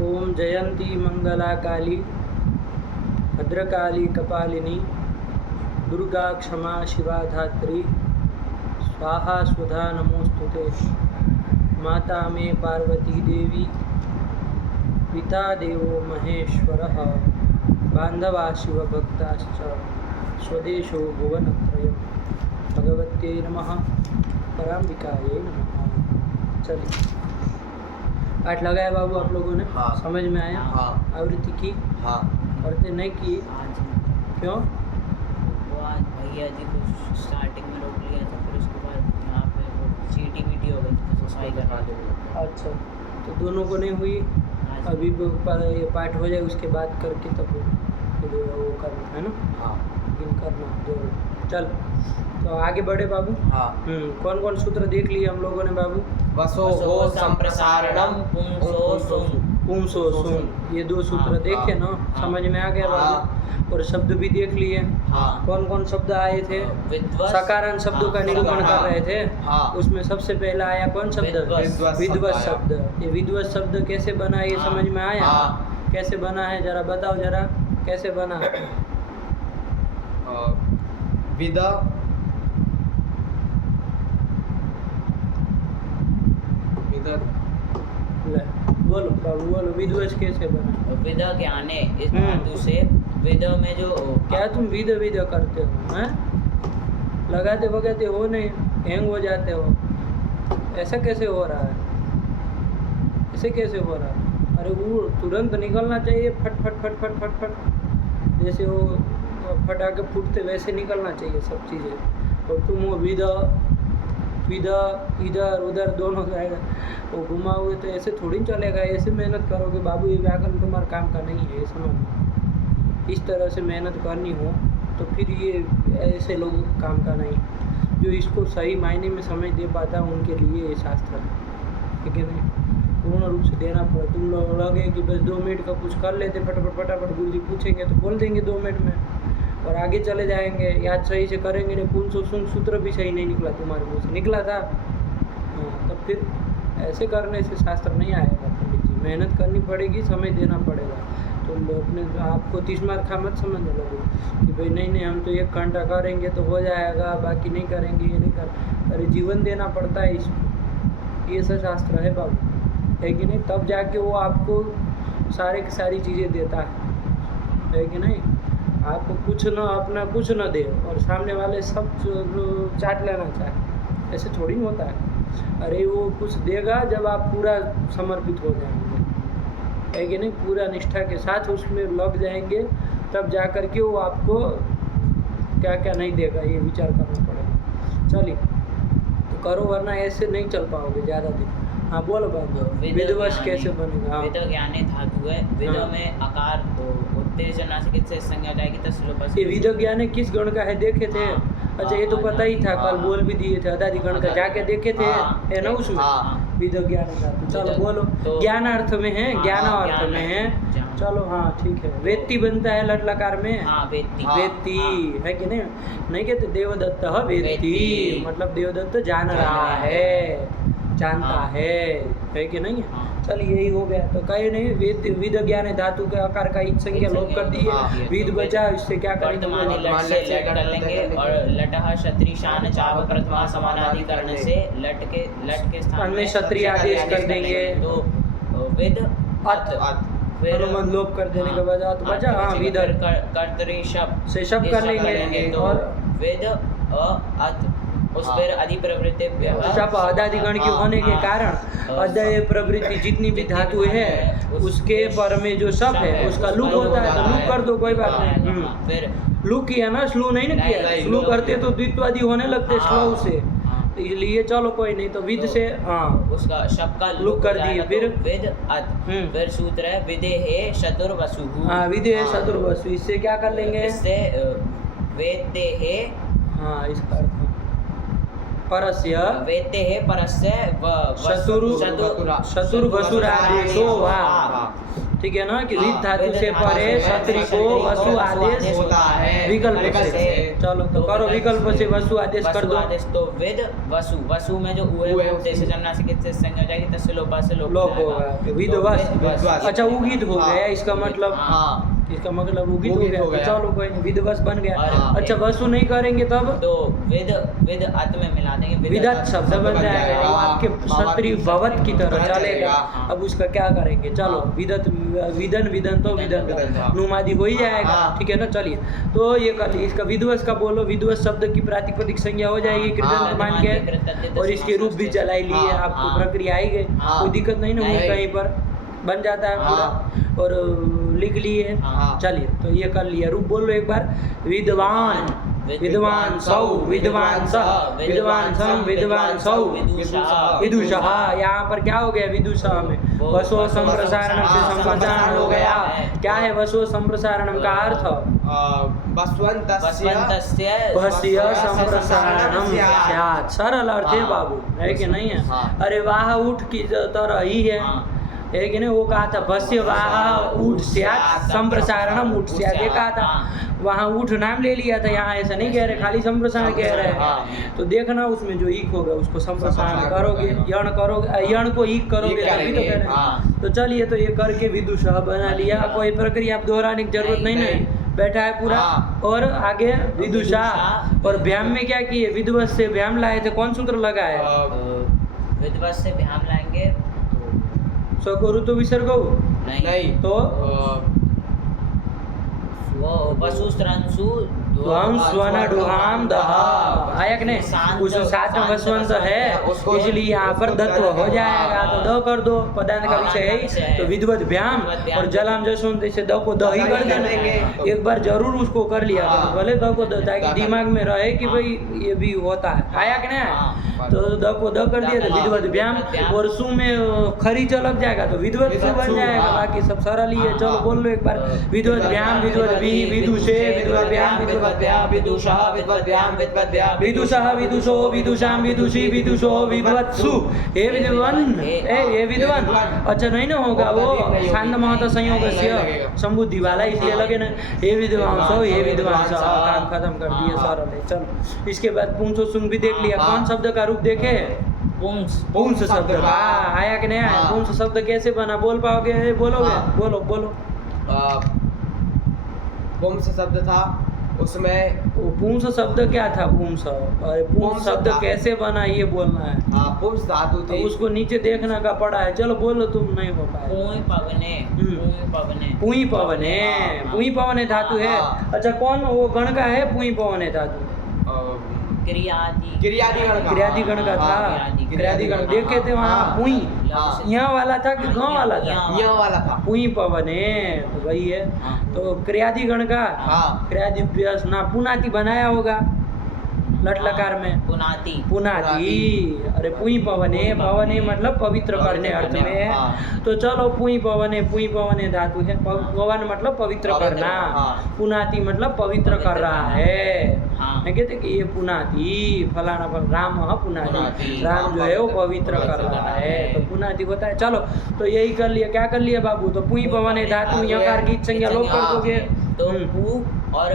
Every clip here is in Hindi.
ओम जयंती मंगला काली भद्रकाली कपालिनी दुर्गा क्षमा शिवा धात्री स्वाहा स्वधा नमोस्तुते। माता मे पार्वती देवी पिता देवो महेश्वरः बांधवा शिवभक्ताश्च स्वदेशो भुवनत्रयम्। भगवत्यै नमः पराम्बिकायै नमः। चलिए पाठ लगाया बाबू आप लोगों ने? हाँ। समझ में आया? हाँ। आवृत्ति की? हाँ। करते नहीं की? आज क्यों? वो आज भैया जी को स्टार्टिंग में रोक लिया था, फिर उसके बाद यहाँ पे वो चीटी मीटी हो गई थी तो सफाई करवा दी। अच्छा, तो दोनों को नहीं हुई? आज अभी ये पाठ हो जाए उसके बाद करके तब फिर वो करना है ना, हाँ। लेकिन करना जरूर। चल तो आगे बढ़े बाबू। हाँ। कौन कौन सूत्र देख लिए हम लोगों ने बाबू? वसो हो संप्रसारणम पुंसो सुम। पुंसो सुम, ये दो सूत्र हाँ, देखे ना? हाँ। समझ में आ गया बाबू? और शब्द भी देख लिए। हाँ। कौन कौन शब्द आए थे? विद्वस। सकारण शब्दों का निरूपण कर रहे थे। हाँ। उसमें सबसे पहला आया कौन शब्द? विद्वस। विद्वस आया। शब्द। ये विद्वस शब्द कैसे बना, ये हाँ। समझ में आया? हाँ। कैसे बना है जरा बताओ, जरा कैसे बना? विदा विदा ले, बोलो बाबू बोलो, विद्वस कैसे बना? विद ज्ञाने इस हम्म। धातु से विद में जो क्या तुम विद विद करते हो हैं? लगाते बगाते हो नहीं, हैंग हो जाते हो। ऐसा कैसे हो रहा है? ऐसे कैसे हो रहा है? अरे वो तुरंत निकलना चाहिए, फट फट फट फट फट फट, जैसे वो फटाके फूटते वैसे निकलना चाहिए सब चीज़ें। और तुम वो विद विद इधर उधर दोनों जाएगा, वो घुमा हुए तो ऐसे थोड़ी चलेगा। ऐसे मेहनत करोगे बाबू, ये व्याकरण तुम्हारे काम का नहीं है, ये समझ। इस तरह से मेहनत करनी हो तो फिर ये ऐसे लोग काम का नहीं। जो इसको सही मायने में समझ दे पाता उनके लिए ये शास्त्र है, ठीक है नहीं? पूर्ण रूप से देना पड़े। तुम लोग लगे कि बस 2 मिनट का कुछ कर लेते, फटाफट फटाफट गुरु जी पूछेंगे तो बोल देंगे 2 मिनट में और आगे चले जाएंगे। याद सही से करेंगे नहीं, पुंसो सुन सूत्र भी सही नहीं निकला तुम्हारे मुँह से, निकला था? हाँ, तब फिर ऐसे करने से शास्त्र नहीं आएगा पंडित जी। मेहनत करनी पड़ेगी, समय देना पड़ेगा। तुम अपने आपको 30 मार खा मत समझने लगो कि भाई नहीं नहीं हम तो 1 घंटा करेंगे तो हो जाएगा, बाकी नहीं करेंगे, ये नहीं कर। अरे जीवन देना पड़ता है इसको, ये सब शास्त्र है बाबू, है कि नहीं? तब जाके वो आपको सारे की सारी चीज़ें देता है कि नहीं? आपको कुछ न अपना कुछ न दे और सामने वाले सब चाट लेना चाहे, ऐसे थोड़ी ना होता है। अरे वो कुछ देगा जब आप पूरा समर्पित हो जाएंगे, है कि नहीं? पूरा निष्ठा के साथ उसमें लग जाएंगे, तब जा कर के वो आपको क्या क्या नहीं देगा, ये विचार करना पड़ेगा। चलिए तो करो, वरना ऐसे नहीं चल पाओगे ज़्यादा दिन। हाँ बोलो बाबू, विद्वस कैसे बनेगा? हाँ। विद ज्ञाने धातु है। विद हाँ। में आकार उत्तेजना नासिक से संज्ञा जाएगी तो सुलभ। ये विद ज्ञान किस गण का है देखे थे? हाँ। अच्छा, ये तो पता ही था, कल बोल भी दिए थे, अदादि गण का जाके देखे थे, हाँ। है ना उसमें? हाँ। विद ज्ञान धातु। चलो बोलो, तो- ज्ञान अर्थ में है, हाँ, ज्ञान अर्थ ज्ञान में है। ज्ञान। चलो हाँ ठीक है। वेत्ती बनता है लट लकार में। हाँ वेत्ती। हाँ। वेत्ती है कि नहीं? नहीं कहते देवदत्त वेत्ती, वेत्ती। मतलब देवदत्त जान रहा है, जानता हाँ। है कि नहीं? हाँ। चल यही हो गया। तो कहे नहीं विद ज्ञान धातु के आकार का इत संज्ञा लोप कर दिए। हाँ। विद बचा, इससे क्या करेंगे? वर्तमानी लट से लट कर लेंगे और लटः क्षत्रिय शान चाव प्रथमा समानाधिकरण से लट के स्थान में क्षत्रिय आदेश कर देंगे। तो विद अत फिर अनुमन लोप कर देने के बाद तो बचा हाँ विद कर्तरी शब्द से शब्द कर लेंगे तो और विद अत उस हाँ। फिर अधिप्रवृत्ति शप अदादिगण के होने के कारण अदय प्रवृत्ति जितनी भी धातु है उसके पर में जो शब है उसका लुक होता है, तो लुक कर दो, कोई बात नहीं। फिर लुक किया ना, स्लो नहीं ना किया। नहीं, स्लो करते तो द्वित्वादि होने लगते स्लो से, हाँ। तो इसलिए चलो कोई नहीं। तो विद से हाँ उसका शब्द का लुक कर दिए। फिर विद अत फिर सूत्र है विदेहे चतुर्वसु। हाँ विदेह चतुर्वसु, इससे क्या कर लेंगे? इससे वेदेहे हाँ इसका अर्थ परस्य वेदेहे परस्य चतुर्वसुरादेशो वा। ठीक है ना कि हाँ, विद धातु से परे क्षत्रि को वसु आदेश होता है विकल्प से। चलो तो करो विकल्प से वसु आदेश कर वसु दो। आदेश तो विद वसु, वसु में जो उ है उ है, वो जैसे जन्ना से कितने संज्ञा हो जाएगी, तस्य लोपा से लोप लोप हो होगा जाएगा। विद तो वस। विद वस। अच्छा उगित हो हाँ, गया इसका मतलब, हाँ इसका मतलब उगित हो उगित गया हो तो गया। चलो कोई नहीं विदवस बन गया। और अच्छा वसु नहीं करेंगे तब तो विद विद अत में मिला देंगे, विदत शब्द बन बन जाएगा, जाएगा। वो आपके क्षत्रिय भवत की तरह चलेगा। चलेगा। हाँ। अब उसका क्या करेंगे, चलो हाँ। विदत विदन विदन तो विदन विदन, हाँ। नुमादि हो ही जाएगा, हाँ। ठीक है ना। चलिए तो ये कर लिए, इसका विदवस का बोलो, विदवस शब्द की प्रातिपदिक संज्ञा हो जाएगी कृदंत मान के, और इसके रूप भी चलाई लिए, हाँ, आपको हाँ। प्रक्रिया आई गई, हाँ। कोई दिक्कत नहीं ना हुई, नहीं। कहीं पर बन जाता है पूरा। हाँ। और लिख लिए। हाँ। चलिए तो ये कर लिया, रूप बोलो एक बार, विद्वान विद्वान सौ विद्वान सह विद्वान सम विद्वान सौ विदुषः। यहाँ पर क्या हो गया विदुषः में, वसो संप्रसारणम से संप्रसारण हो गया। क्या है वसो संप्रसारणम का अर्थ, वसवंतस्य वस्य संप्रसारणम स्यात्। सरल अर्थ है हाँ। बाबू, है कि नहीं है। हाँ। अरे वाह उठ की तरह ही है, हाँ। है कि नहीं। वो कहा था भस्य वाह उठ स्यात् संप्रसारणम उठ स्यात्, ये कहा था। हाँ। वहाँ उठ नाम ले लिया था, यहाँ ऐसा नहीं कह रहे, खाली संप्रसारण कह रहे हैं। हाँ। तो देखना उसमें जो ईक होगा उसको संप्रसारण संप्रसारण करोगे, करोगे। यण करोगे, यण को ईक करोगे ईक तभी तो करेंगे, कह रहे हैं। हाँ। तो चलिए तो ये करके विदुषः बना लिया, कोई प्रक्रिया आप दोहराने की जरूरत नहीं नहीं। है, बैठा है पूरा। हाँ। और आगे विदुषा, और व्याम में क्या किए, विद्वत से व्याम लाए थे, कौन सूत्र लगाए, विद्वत से ध्यान लाएंगे, स्वगुरु तो विसर्ग नहीं तो वो वसुस्त्रंसु ध्वम स्वन डुहाम दह, आया कि नहीं। उस साथ में वसवंत है, उसको इसलिए यहाँ पर दत्व हो जाएगा, तो द कर दो, पदार्थ का विषय है तो विद्वत व्याम, और जलाम जसवंत से द को द ही कर देना। एक बार जरूर उसको कर लिया करो, भले द को द, ताकि दिमाग में रहे कि भाई ये भी होता है, आया कि नहीं। तो द को द कर दिया तो विद्वत व्याम, और सु में खरी लग जाएगा तो विद्वत सु बन जाएगा, बाकी सब सरल ही है। चलो बोल लो एक बार, विद्वत व्याम विद्वत भी विदुषे विद्वत व्याम विद्वत विदुषः विद्वद्व्याम विद्वद्व्याम विदुषः विदुषो विदुषाम विदुषी विदुषो विद्वत्सु। हे विद्वान, हे विद्वान, अच्छा नहीं ना होगा वो छांद महत संयोग से संबुद्धि वाला, इसलिए लगे ना हे विद्वान सो, हे विद्वान सो, काम खत्म कर दिए, सरल है। चलो इसके बाद पुंसो सुंग भी देख लिया, कौन शब्द का रूप देखे, पुंस शब्द का, आया कि नहीं आया। पुंस शब्द कैसे बना, बोल पाओगे, बोलोगे, बोलो बोलो। पुंस शब्द था, उसमें पुंस शब्द क्या था, पुंस, अरे पुंस शब्द कैसे बना ये बोलना है। पुंस धातु तो थी, उसको नीचे देखना का पड़ा है, चलो बोलो, तुम नहीं हो पाए। पुई पवने, पुई पवने, पुई पवने, पुई पवने धातु है। हाँ। अच्छा कौन वो गण का है पुई पवने धातु, क्रियादि क्रियादिगण का, क्रियादि गण का था, क्रियादि गण देखे थे वहाँ। हाँ। पुई हाँ। यहाँ वाला था कि गाँव वाला था, यह वाला था। पुई पवने तो वही है। हाँ। तो क्रियादि गण का, हाँ। क्रियादि व्यस ना पुनाति बनाया होगा लट लकार में, पुनाति, पुनाति। अरे पुई पवने, पवने मतलब पवित्र करने अर्थ में है। हाँ। तो चलो पुई पवने धातु है, पवन मतलब पवित्र पवित्र, करना, हाँ। पुनाति मतलब पवित्र कर रहा है। हाँ। मैं कहते कि ये पुनाति फलाना राम पुनाति, पुनाति, राम हाँ, जो है वो पवित्र पवित्र कर कर रहा रहा है, है। तो पुनाति होता है। चलो तो यही कर लिया, क्या कर लिया बाबू, तो पुई पवने धातु यकार की संज्ञा लोप कर दोगे, तो पू और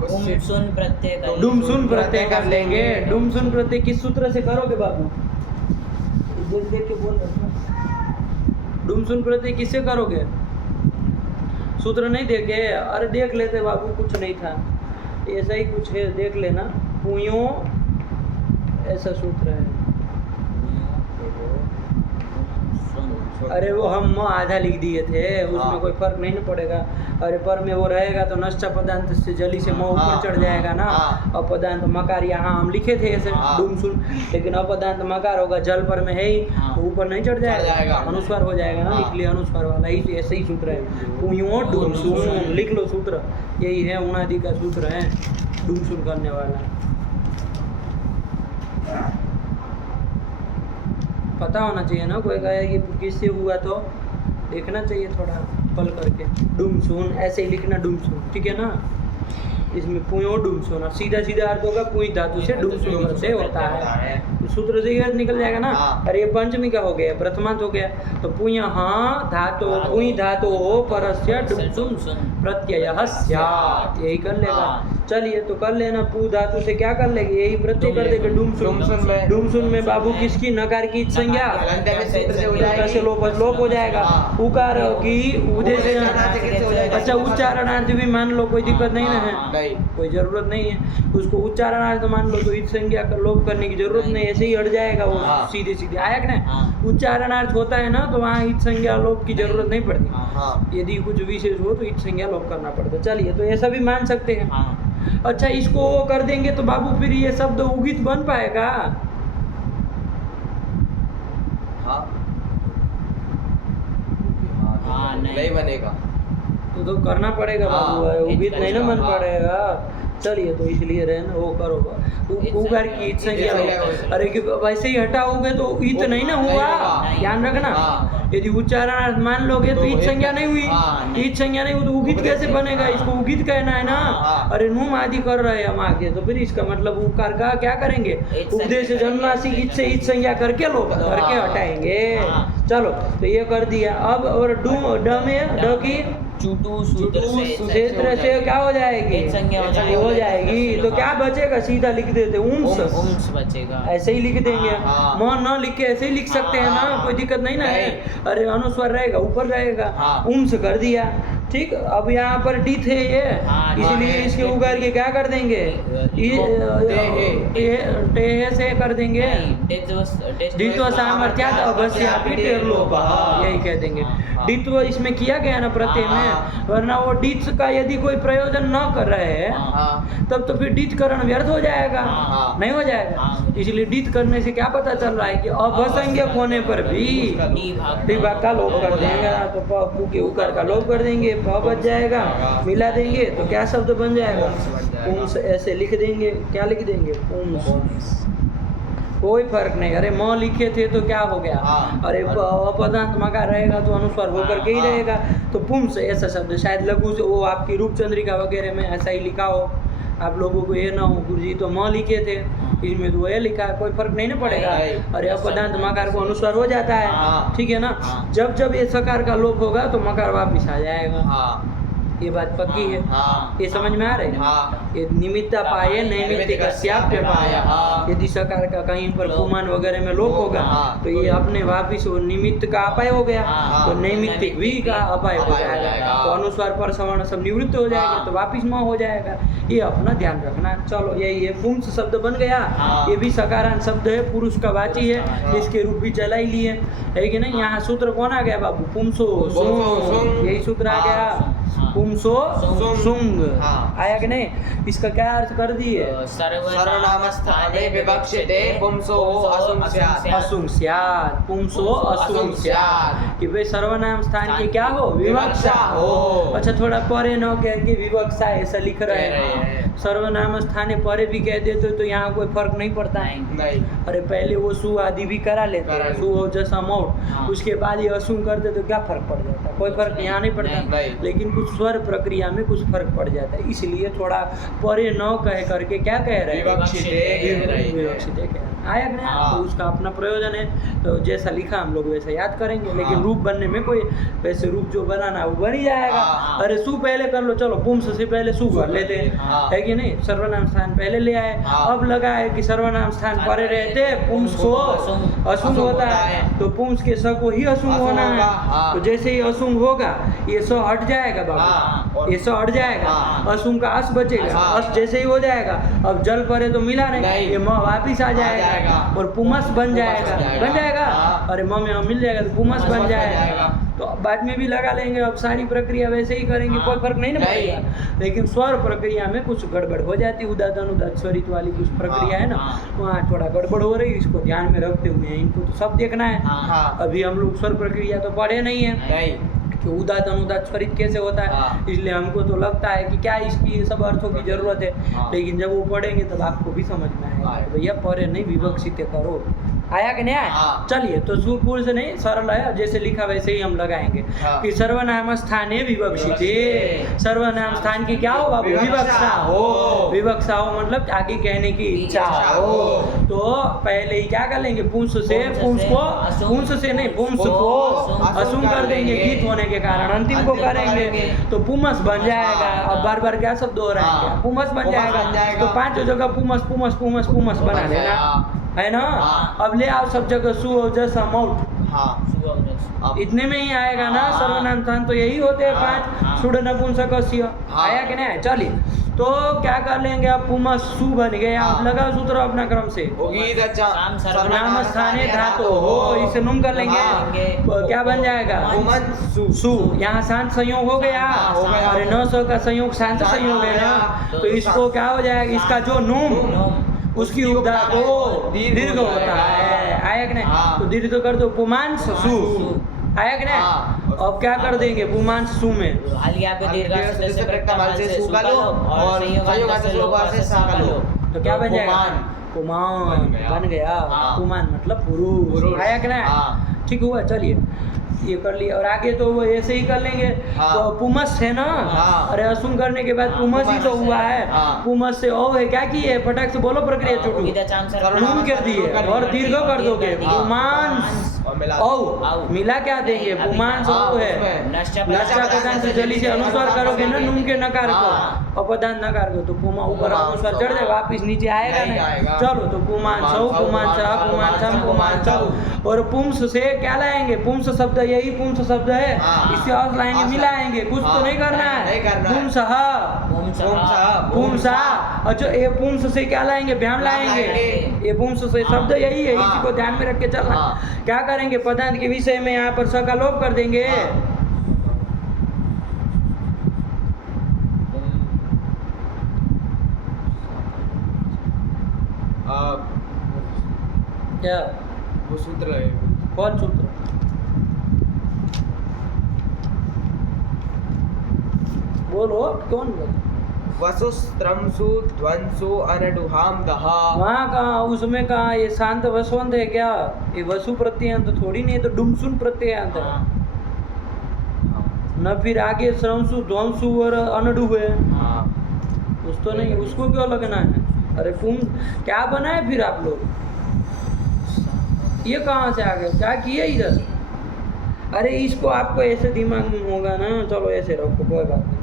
डुम सुन प्रत्यय कर डुम सुन प्रत्यय कर लेंगे। डुम सुन प्रत्यय किस सूत्र से करोगे बाबू, देख देख के बोल रहे हो। डुम सुन प्रत्यय किससे करोगे, सूत्र नहीं देखे, अरे देख लेते बाबू, कुछ नहीं था, ऐसा ही कुछ है, देख लेना। पुयो ऐसा सूत्र है, अरे वो हम आधा लिख दिए थे, उसमें हाँ। कोई फर्क नहीं ना पड़ेगा। अरे पर में वो रहेगा तो नष्ट पदांत से जली से म ऊपर चढ़ जाएगा ना। हाँ। अपदांत मकार यहाँ हम लिखे थे ऐसे हाँ। डुम सुन, लेकिन अपदांत मकार होगा, जल पर में है ही, हाँ। तो ऊपर नहीं चढ़ जाएगा, जाएगा। अनुस्वार हो जाएगा ना, हाँ। इसलिए अनुस्वार वाला ही ऐसे ही सूत्र है। पुयो डुम सुन, लिख लो सूत्र, यही है उनादि का सूत्र है, डुम सुन करने वाला। पता होना चाहिए ना, कोई कहे कि किससे हुआ तो देखना चाहिए थोड़ा पल करके। डुम सुन ऐसे ही लिखना, डुम सुन, ठीक है ना। इसमें पुयो डुम्स होना, सीधा सीधा अर्थ होगा पुई धातु से डुम्स से होता है। सूत्र से ये निकल जाएगा ना। हाँ। अरे ये पंचमी का हो गया, प्रथमांत हो गया, तो पुय हाँ धातु पुई धातु हो परस्य डुम प्रत्यय स्यात्, यही कर लेगा। हाँ। चलिए तो कर लेना, पू धातु से क्या कर लेंगे, यही प्रत्यय कर देंगे डुमसुन में। डुमसुन में बाबू किसकी, नकार की संज्ञा हलंत्य में सूत्र से हो जाएगी। से लोप हो जाएगा। हाँ। उकार की उद्देश्य, उच्चारणार्थ कैसे हो जाएगा? अच्छा उच्चारणार्थ भी मान लो, कोई दिक्कत नहीं ना है, नहीं। कोई जरूरत नहीं है उसको उच्चारणार्थ मान लो, तो इत संज्ञा का लोप करने की जरूरत नहीं, ऐसे ही हट जाएगा वो हाँ। सीधे सीधे आया कि नहीं। हाँ। उच्चारणार्थ होता है ना, तो वहाँ इत संज्ञा लोप की जरूरत नहीं पड़ती। हाँ। यदि कुछ विशेष हो तो इत संज्ञा लोप करना पड़ता है। चलिए तो ऐसा भी मान सकते हैं। हाँ। अच्छा इसको कर देंगे तो बाबू फिर ये शब्द उगित बन पाएगा? हाँ। हाँ, नहीं बनेगा। तो करना पड़ेगा हाँ, बाबू, उगित नहीं ना बन हाँ। पड़ेगा। चलिए तो इसलिए रहना वो करो, उगार की इत संज्ञा इत अरे कि वैसे ही हटाओगे तो इत नहीं ना हुआ, नहीं ध्यान रखना। हाँ। यदि उच्चारणार्थ मान लोगे तो इत संज्ञा नहीं हुई, हाँ। इत संज्ञा नहीं हुई तो उगित कैसे बनेगा? इसको उगित कहना है ना। हाँ। अरे नुम आदि कर रहे हैं हम आगे, तो फिर इसका मतलब उकार का क्या करेंगे, उपदेश जन्मनासिक इत से इत संज्ञा करके लो करके हटाएंगे। हाँ। चलो तो ये कर दिया। अब और डू ड में ड की चुटू सूत्र क्षेत्र से क्या हो जाएगी, इत संज्ञा हो जाएगी। तो क्या बचेगा, सीधा लिख देते उम्स, बचेगा, ऐसे ही लिख देंगे। हाँ। म न लिख के ऐसे ही लिख सकते हैं ना, हाँ। कोई दिक्कत नहीं ना है। नहीं। अरे अनुस्वर रहेगा ऊपर रहेगा, हाँ। उम्स कर दिया। ठीक, अब यहाँ पर डी थे ये, हाँ, इसलिए हाँ, इसके उगार के क्या कर देंगे, टेहे से कर देंगे द्वित्व सामर्थ्यात अवश्यापि टेर्लोपः, यही कह देंगे। हाँ। द्वित्व इसमें किया गया ना प्रत्यय में, हाँ। वरना वो डित का यदि कोई प्रयोजन न कर रहे हैं हाँ। तब तो फिर डित करण व्यर्थ हो जाएगा, हाँ। नहीं हो जाएगा। हाँ। इसलिए डित करने से क्या पता चल रहा है कि अभसंज्ञक होने पर भी डी भाग का लोप कर देंगे, तो पू के उकार का लोप कर देंगे, प बच जाएगा, मिला देंगे तो क्या शब्द बन जाएगा, पुंस। ऐसे लिख देंगे, क्या लिख देंगे, पुंस। कोई फर्क नहीं। अरे म लिखे थे तो क्या हो गया, हाँ। अरे अपदांत मका रहेगा तो अनुस्वार होकर के ही हाँ। रहेगा, तो पुंस ऐसा शब्द शायद लघु से वो आपकी रूपचंद्रिका वगैरह में ऐसा ही लिखा हो, आप लोगों को ये ना हो गुरुजी तो म लिखे थे, इसमें तो ये लिखा है, कोई फर्क नहीं ना पड़ेगा। नहीं। अरे अपदांत मकार को अनुस्वार हो जाता है, हाँ। ठीक है ना। हाँ। जब जब ये सकार का लोप होगा तो मकार वापिस आ जाएगा, हाँ। ये बात पक्की है। हाँ। ये समझ में आ रहा है ना? हाँ। ये निमित्ता पाए नैमित्तिकस्याप्य पाया। हाँ। यदि सकार का कहीं पर कुमान वगैरह में लोप होगा हाँ। तो ये अपने वापिस वो निमित्त का अपाय हो गया, हाँ। तो नैमित्तिक भी का अपाय हो अपाय हो जाएगा, जाएगा। तो अनुस्वार पर सवर्ण सब निवृत्त हो जाएगा, हाँ। तो वापिस म हो जाएगा। ये अपना ध्यान रखना। चलो यही है, पुंस शब्द बन गया। हाँ। ये भी सकारांत शब्द है, पुरुष का वाची है, हाँ। इसके रूप भी चला ही लिए है कि नहीं। यहाँ सूत्र कौन आ गया बाबू, पुंसो सुंग, यही सूत्र आ गया, हाँ। पुंसो सुंग, हाँ। आया कि नहीं। इसका क्या अर्थ कर दिए, सर्वनाम स्थाने विवक्षिते पुंसो असुम स्यात्। असुम स्यात्, पुंसो असुम स्यात्, कि भाई सर्वनाम स्थान के क्या हो, विवक्षा हो। अच्छा थोड़ा परे न कह के विवक्षा ऐसा लिख रहे हैं, सर्वनाम स्थाने परे भी कह देते तो यहाँ कोई फर्क नहीं पड़ता है। नहीं। अरे पहले वो सु आदि भी करा लेते करा हैं, लेते। सु हो जैसा मौट, हाँ। उसके बाद ये असुम करते तो क्या फर्क पड़ जाता, कोई फर्क यहाँ नहीं पड़ता। नहीं। लेकिन कुछ स्वर प्रक्रिया में कुछ फर्क पड़ जाता है, इसलिए थोड़ा परे न कह करके क्या कह रहे हैं, विवक्षिते कह रहे हैं। विवक्षिते कह रहे हैं। आया कि नहीं, हाँ। तो उसका अपना प्रयोजन है, तो जैसा लिखा हम लोग वैसा याद करेंगे, लेकिन हाँ। रूप बनने में कोई वैसे रूप जो बनाना है वो बन ही जाएगा। हाँ। अरे सु पहले कर लो, चलो पुंस से पहले सु कर लेते हैं, हाँ। है कि नहीं। सर्वनाम स्थान पहले ले आए, हाँ। अब लगा है कि सर्वनाम स्थान परे रहते पुंस को असुंग होता है, तो पुंस के स को ही असुंग असुंग होना होगा, है। हाँ। तो जैसे ही असुंग होगा ये स हट जाएगा हाँ। बाबू, और- ये स हट जाएगा, हाँ। असुंग का अस बचेगा, हाँ। अस जैसे ही हो जाएगा, अब जल परे तो मिला नहीं, नहीं। ये म वापिस आ जाएगा। जाएगा और पुमस बन जाएगा, जाएगा। बन जाएगा। हाँ। अरे म में मिल जाएगा तो पुमस बन जाएगा, जाएगा। तो बाद में भी लगा लेंगे, अब सारी प्रक्रिया वैसे ही करेंगे, हाँ। कोई फर्क नहीं ना नहीं। पड़ेगा। लेकिन स्वर प्रक्रिया में कुछ गड़बड़ हो जाती है, उदात अनुदात स्वरित वाली कुछ प्रक्रिया है ना, हाँ। वहाँ थोड़ा गड़बड़ हो रही है, इसको ध्यान में रखते हुए इनको तो सब देखना है। हाँ। अभी हम लोग स्वर प्रक्रिया तो पढ़े नहीं है नहीं। कि उदात अनुदात स्वरित कैसे होता है, हाँ। इसलिए हमको तो लगता है कि क्या इसकी ये सब अर्थों की जरूरत है, हाँ। लेकिन जब वो पढ़ेंगे तब आपको भी समझ में आएगा हाँ। भैया परे नहीं विवक्षित करो, आया कि नहीं आया? हाँ। चलिए तो सूरपुर से नहीं, सरल है, जैसे लिखा वैसे ही हम लगाएंगे हाँ। कि सर्वनाम स्थाने विवक्षिते। विवक्षिते। सर्वनाम स्थान की क्या हो बाबू? विवक्षा विवक्षा हो। हो। विवक्षा हो मतलब आगे कहने की इच्छा इच्छा हो। हो। तो पहले ही क्या कर लेंगे? पुंस से, पुंस को, पुंस से नहीं, पुंस को असुम कर देंगे, गीत होने के कारण अंतिम को करेंगे तो पुमस बन जाएगा। अब बार बार क्या शब्द हो रहा है? हाँ। पुमस बन पुमस जाएगा। बन जाएगा। तो पांचों जगह पुमस पुमस पुमस पुमस बना देना, है ना? हाँ। अब ले आओ सब जगह सु और जस अमाउंट, हाँ अब इतने में ही आएगा ना। हाँ। सर्वनाम स्थान तो यही होते हैं हाँ। पांच, हाँ। सुड नपुंसक स्य। हाँ। आया कि नहीं? चलिए तो क्या कर लेंगे? अब पुमस सु बन गया। अब हाँ। लगाओ सूत्र अपना क्रम से। होगी नाम नाम स्थाने धातु हो, इसे नुम कर लेंगे। हाँ। क्या बन जाएगा? पुमन सु सु। यहाँ शांत संयोग हो गया, हाँ, हो गया। अरे न सौ का संयोग शांत शांत संयोग है हो ना, गया। तो इसको क्या हो जाएगा? इसका जो नुम उसकी उपधा को दीर्घ होता है। आया कि नहीं? हाँ। तो दीर्घ कर दो, पुमांस सु। आया कि नहीं? हाँ। अब क्या कर देंगे? पुमांस सु में हाल आपके दीर्घ से प्रत्यय से सु का लो और संयोग से लोग से सा का लो। तो क्या बन जाएगा? पुमान। पुमान बन गया। हाँ। पुमान मतलब पुरुष। पुरुष। आया कि नहीं? हाँ। ठीक हुआ। चलिए ये कर लिया और आगे तो वो ऐसे ही कर लेंगे। हाँ। तो पुमस है ना, हाँ। अरे असुम करने के बाद पुमस ही तो हुआ है। हाँ। पुमस से ओ है, क्या किए? फटाक से बोलो प्रक्रिया छोटू। नून कर दिए और दीर्घ कर दोगे। पुमांस और मिला औ मिला क्या देंगे? पुमांस औ है। नष्टा पदांत जली से अनुस्वार करोगे ना नून के नकार को, अपदान नकार को, तो पुमा ऊपर अनुस्वार चढ़ जाए, वापिस नीचे आएगा नहीं नहीं। आएगा। चलो तो पुमांसौ, पुमांसा, पुमांसम, पुमांसौ। और पुंस से क्या लाएंगे? पुंस शब्द यही पुंस शब्द है, हाँ। इससे और लाएंगे, मिलाएंगे। कुछ तो हाँ। नहीं करना है। नहीं करना है। पुंसा। अच्छा ये पुंस से क्या लाएंगे? भ्याम लाएंगे। लाएंगे। ये पुंस से शब्द यही है, हाँ। इसी को ध्यान में रख के चलना। हाँ। क्या करेंगे? पदांत के विषय में यहाँ पर स का लोप कर देंगे। क्या? वो सूत्र लगेगा। कौन सूत्र? बोलो कौन बोल? वसुस्त्रंसु ध्वंसु अनडुहाम दहा। वहाँ कहाँ, उसमें कहाँ? ये शांत वसवंत है क्या? ये वसु प्रत्ययांत थोड़ी नहीं, तो डुमसुन प्रत्ययांत है। न फिर आगे श्रंसु ध्वंसु और अनडु है, उस तो नहीं, उसको क्यों लगना है? अरे तुम क्या बनाए फिर आप लोग? ये कहाँ से आ गए? क्या किए इधर? अरे इसको आपको ऐसे दिमाग में होगा ना, चलो ऐसे रखो, कोई बात नहीं।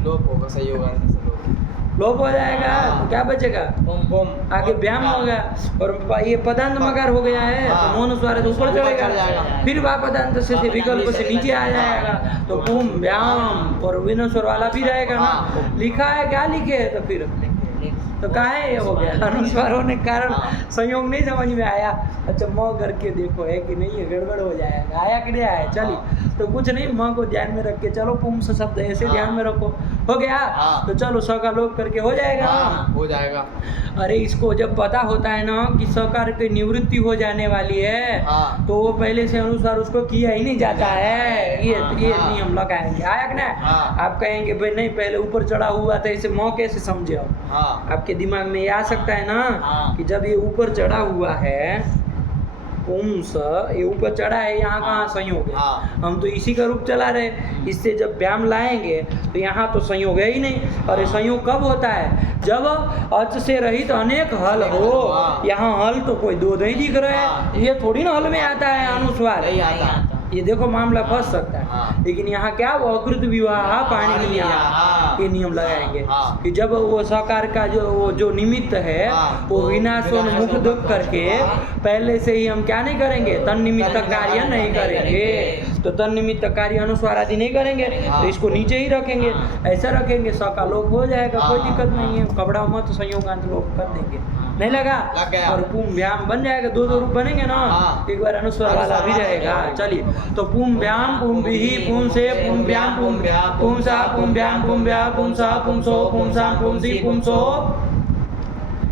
लोप होगा, सही होगा से लोप। लोप हो जाएगा तो क्या बचेगा? पुम। आगे व्याम होगा और ये पदांत मकार हो गया है, हाँ। तो मौन स्वर ऊपर ऊपर चढ़ेगा, चढ़ जाएगा। फिर वह पदांत से विकल्प से नीचे आ जाएगा, तो पुम व्याम और विनस्वर वाला भी रहेगा ना। हाँ। लिखा है क्या लिखे है? तो फिर तो काहे ये हो गया? अनुस्वार होने के कारण संयोग नहीं समझ में आया। अच्छा म करके देखो है कि नहीं है, गड़बड़ हो जाएगा। आया कि नहीं आया? चलिए तो कुछ नहीं, म को ध्यान में रख के चलो, पुंस शब्द ऐसे ध्यान में रखो, हो गया। तो चलो स का लोप करके हो जाएगा ना। हो जाएगा। अरे इसको जब पता होता है ना कि सकार की निवृत्ति हो जाने वाली है, हाँ। तो वो पहले से अनुसार उसको किया ही नहीं जाता है। ये हाँ। नियम लगाएंगे। आया कि नहीं? हाँ। आप कहेंगे भाई नहीं पहले ऊपर चढ़ा हुआ था, इसे मौ कैसे समझे हो? हाँ। आपके दिमाग में ये आ सकता है ना हाँ। कि जब ये ऊपर चढ़ा हुआ है, पुंस ये ऊपर चढ़ा है, यहाँ कहाँ संयोग है? हाँ। हम तो इसी का रूप चला रहे। इससे जब व्याम लाएंगे तो यहाँ तो संयोग है ही नहीं। और ये संयोग कब होता है? जब अच से रहित अनेक हल हो। हाँ। यहाँ हल तो कोई दो नहीं दिख रहे, हाँ। ये थोड़ी ना हल में आता है अनुस्वार। नहीं आता। ये देखो मामला फंस सकता है। हाँ। लेकिन यहाँ क्या, वो अकृत विवाह पाणिनि हाँ। ये नियम लगाएंगे हाँ। कि जब वो सकार का जो निमित्त है, हाँ। वो विनाशोन्मुख दुख करके पहले से ही हम क्या नहीं करेंगे? तन निमित्त कार्य नहीं करेंगे। तो तन निमित्त कार्य अनुस्वार आदि नहीं करेंगे, हाँ। तो इसको नीचे ही रखेंगे। ऐसा रखेंगे स का लोप हो जाएगा, कोई हाँ। दिक्कत नहीं है। कपड़ा मत संयोगांत लोप कर देंगे, नहीं लगा? लग गया। और पुम व्याम बन जाएगा, दो रूप बनेंगे ना। हाँ। एक बार अनुस्वार वाला भी रहेगा। चलिए तो पुम व्याम पुम बिहि पुम से पुम व्याम पुम पुमसा पुम व्याम पुम व्या पुमसा पुमसो पुमसा पुमसी पुमसो,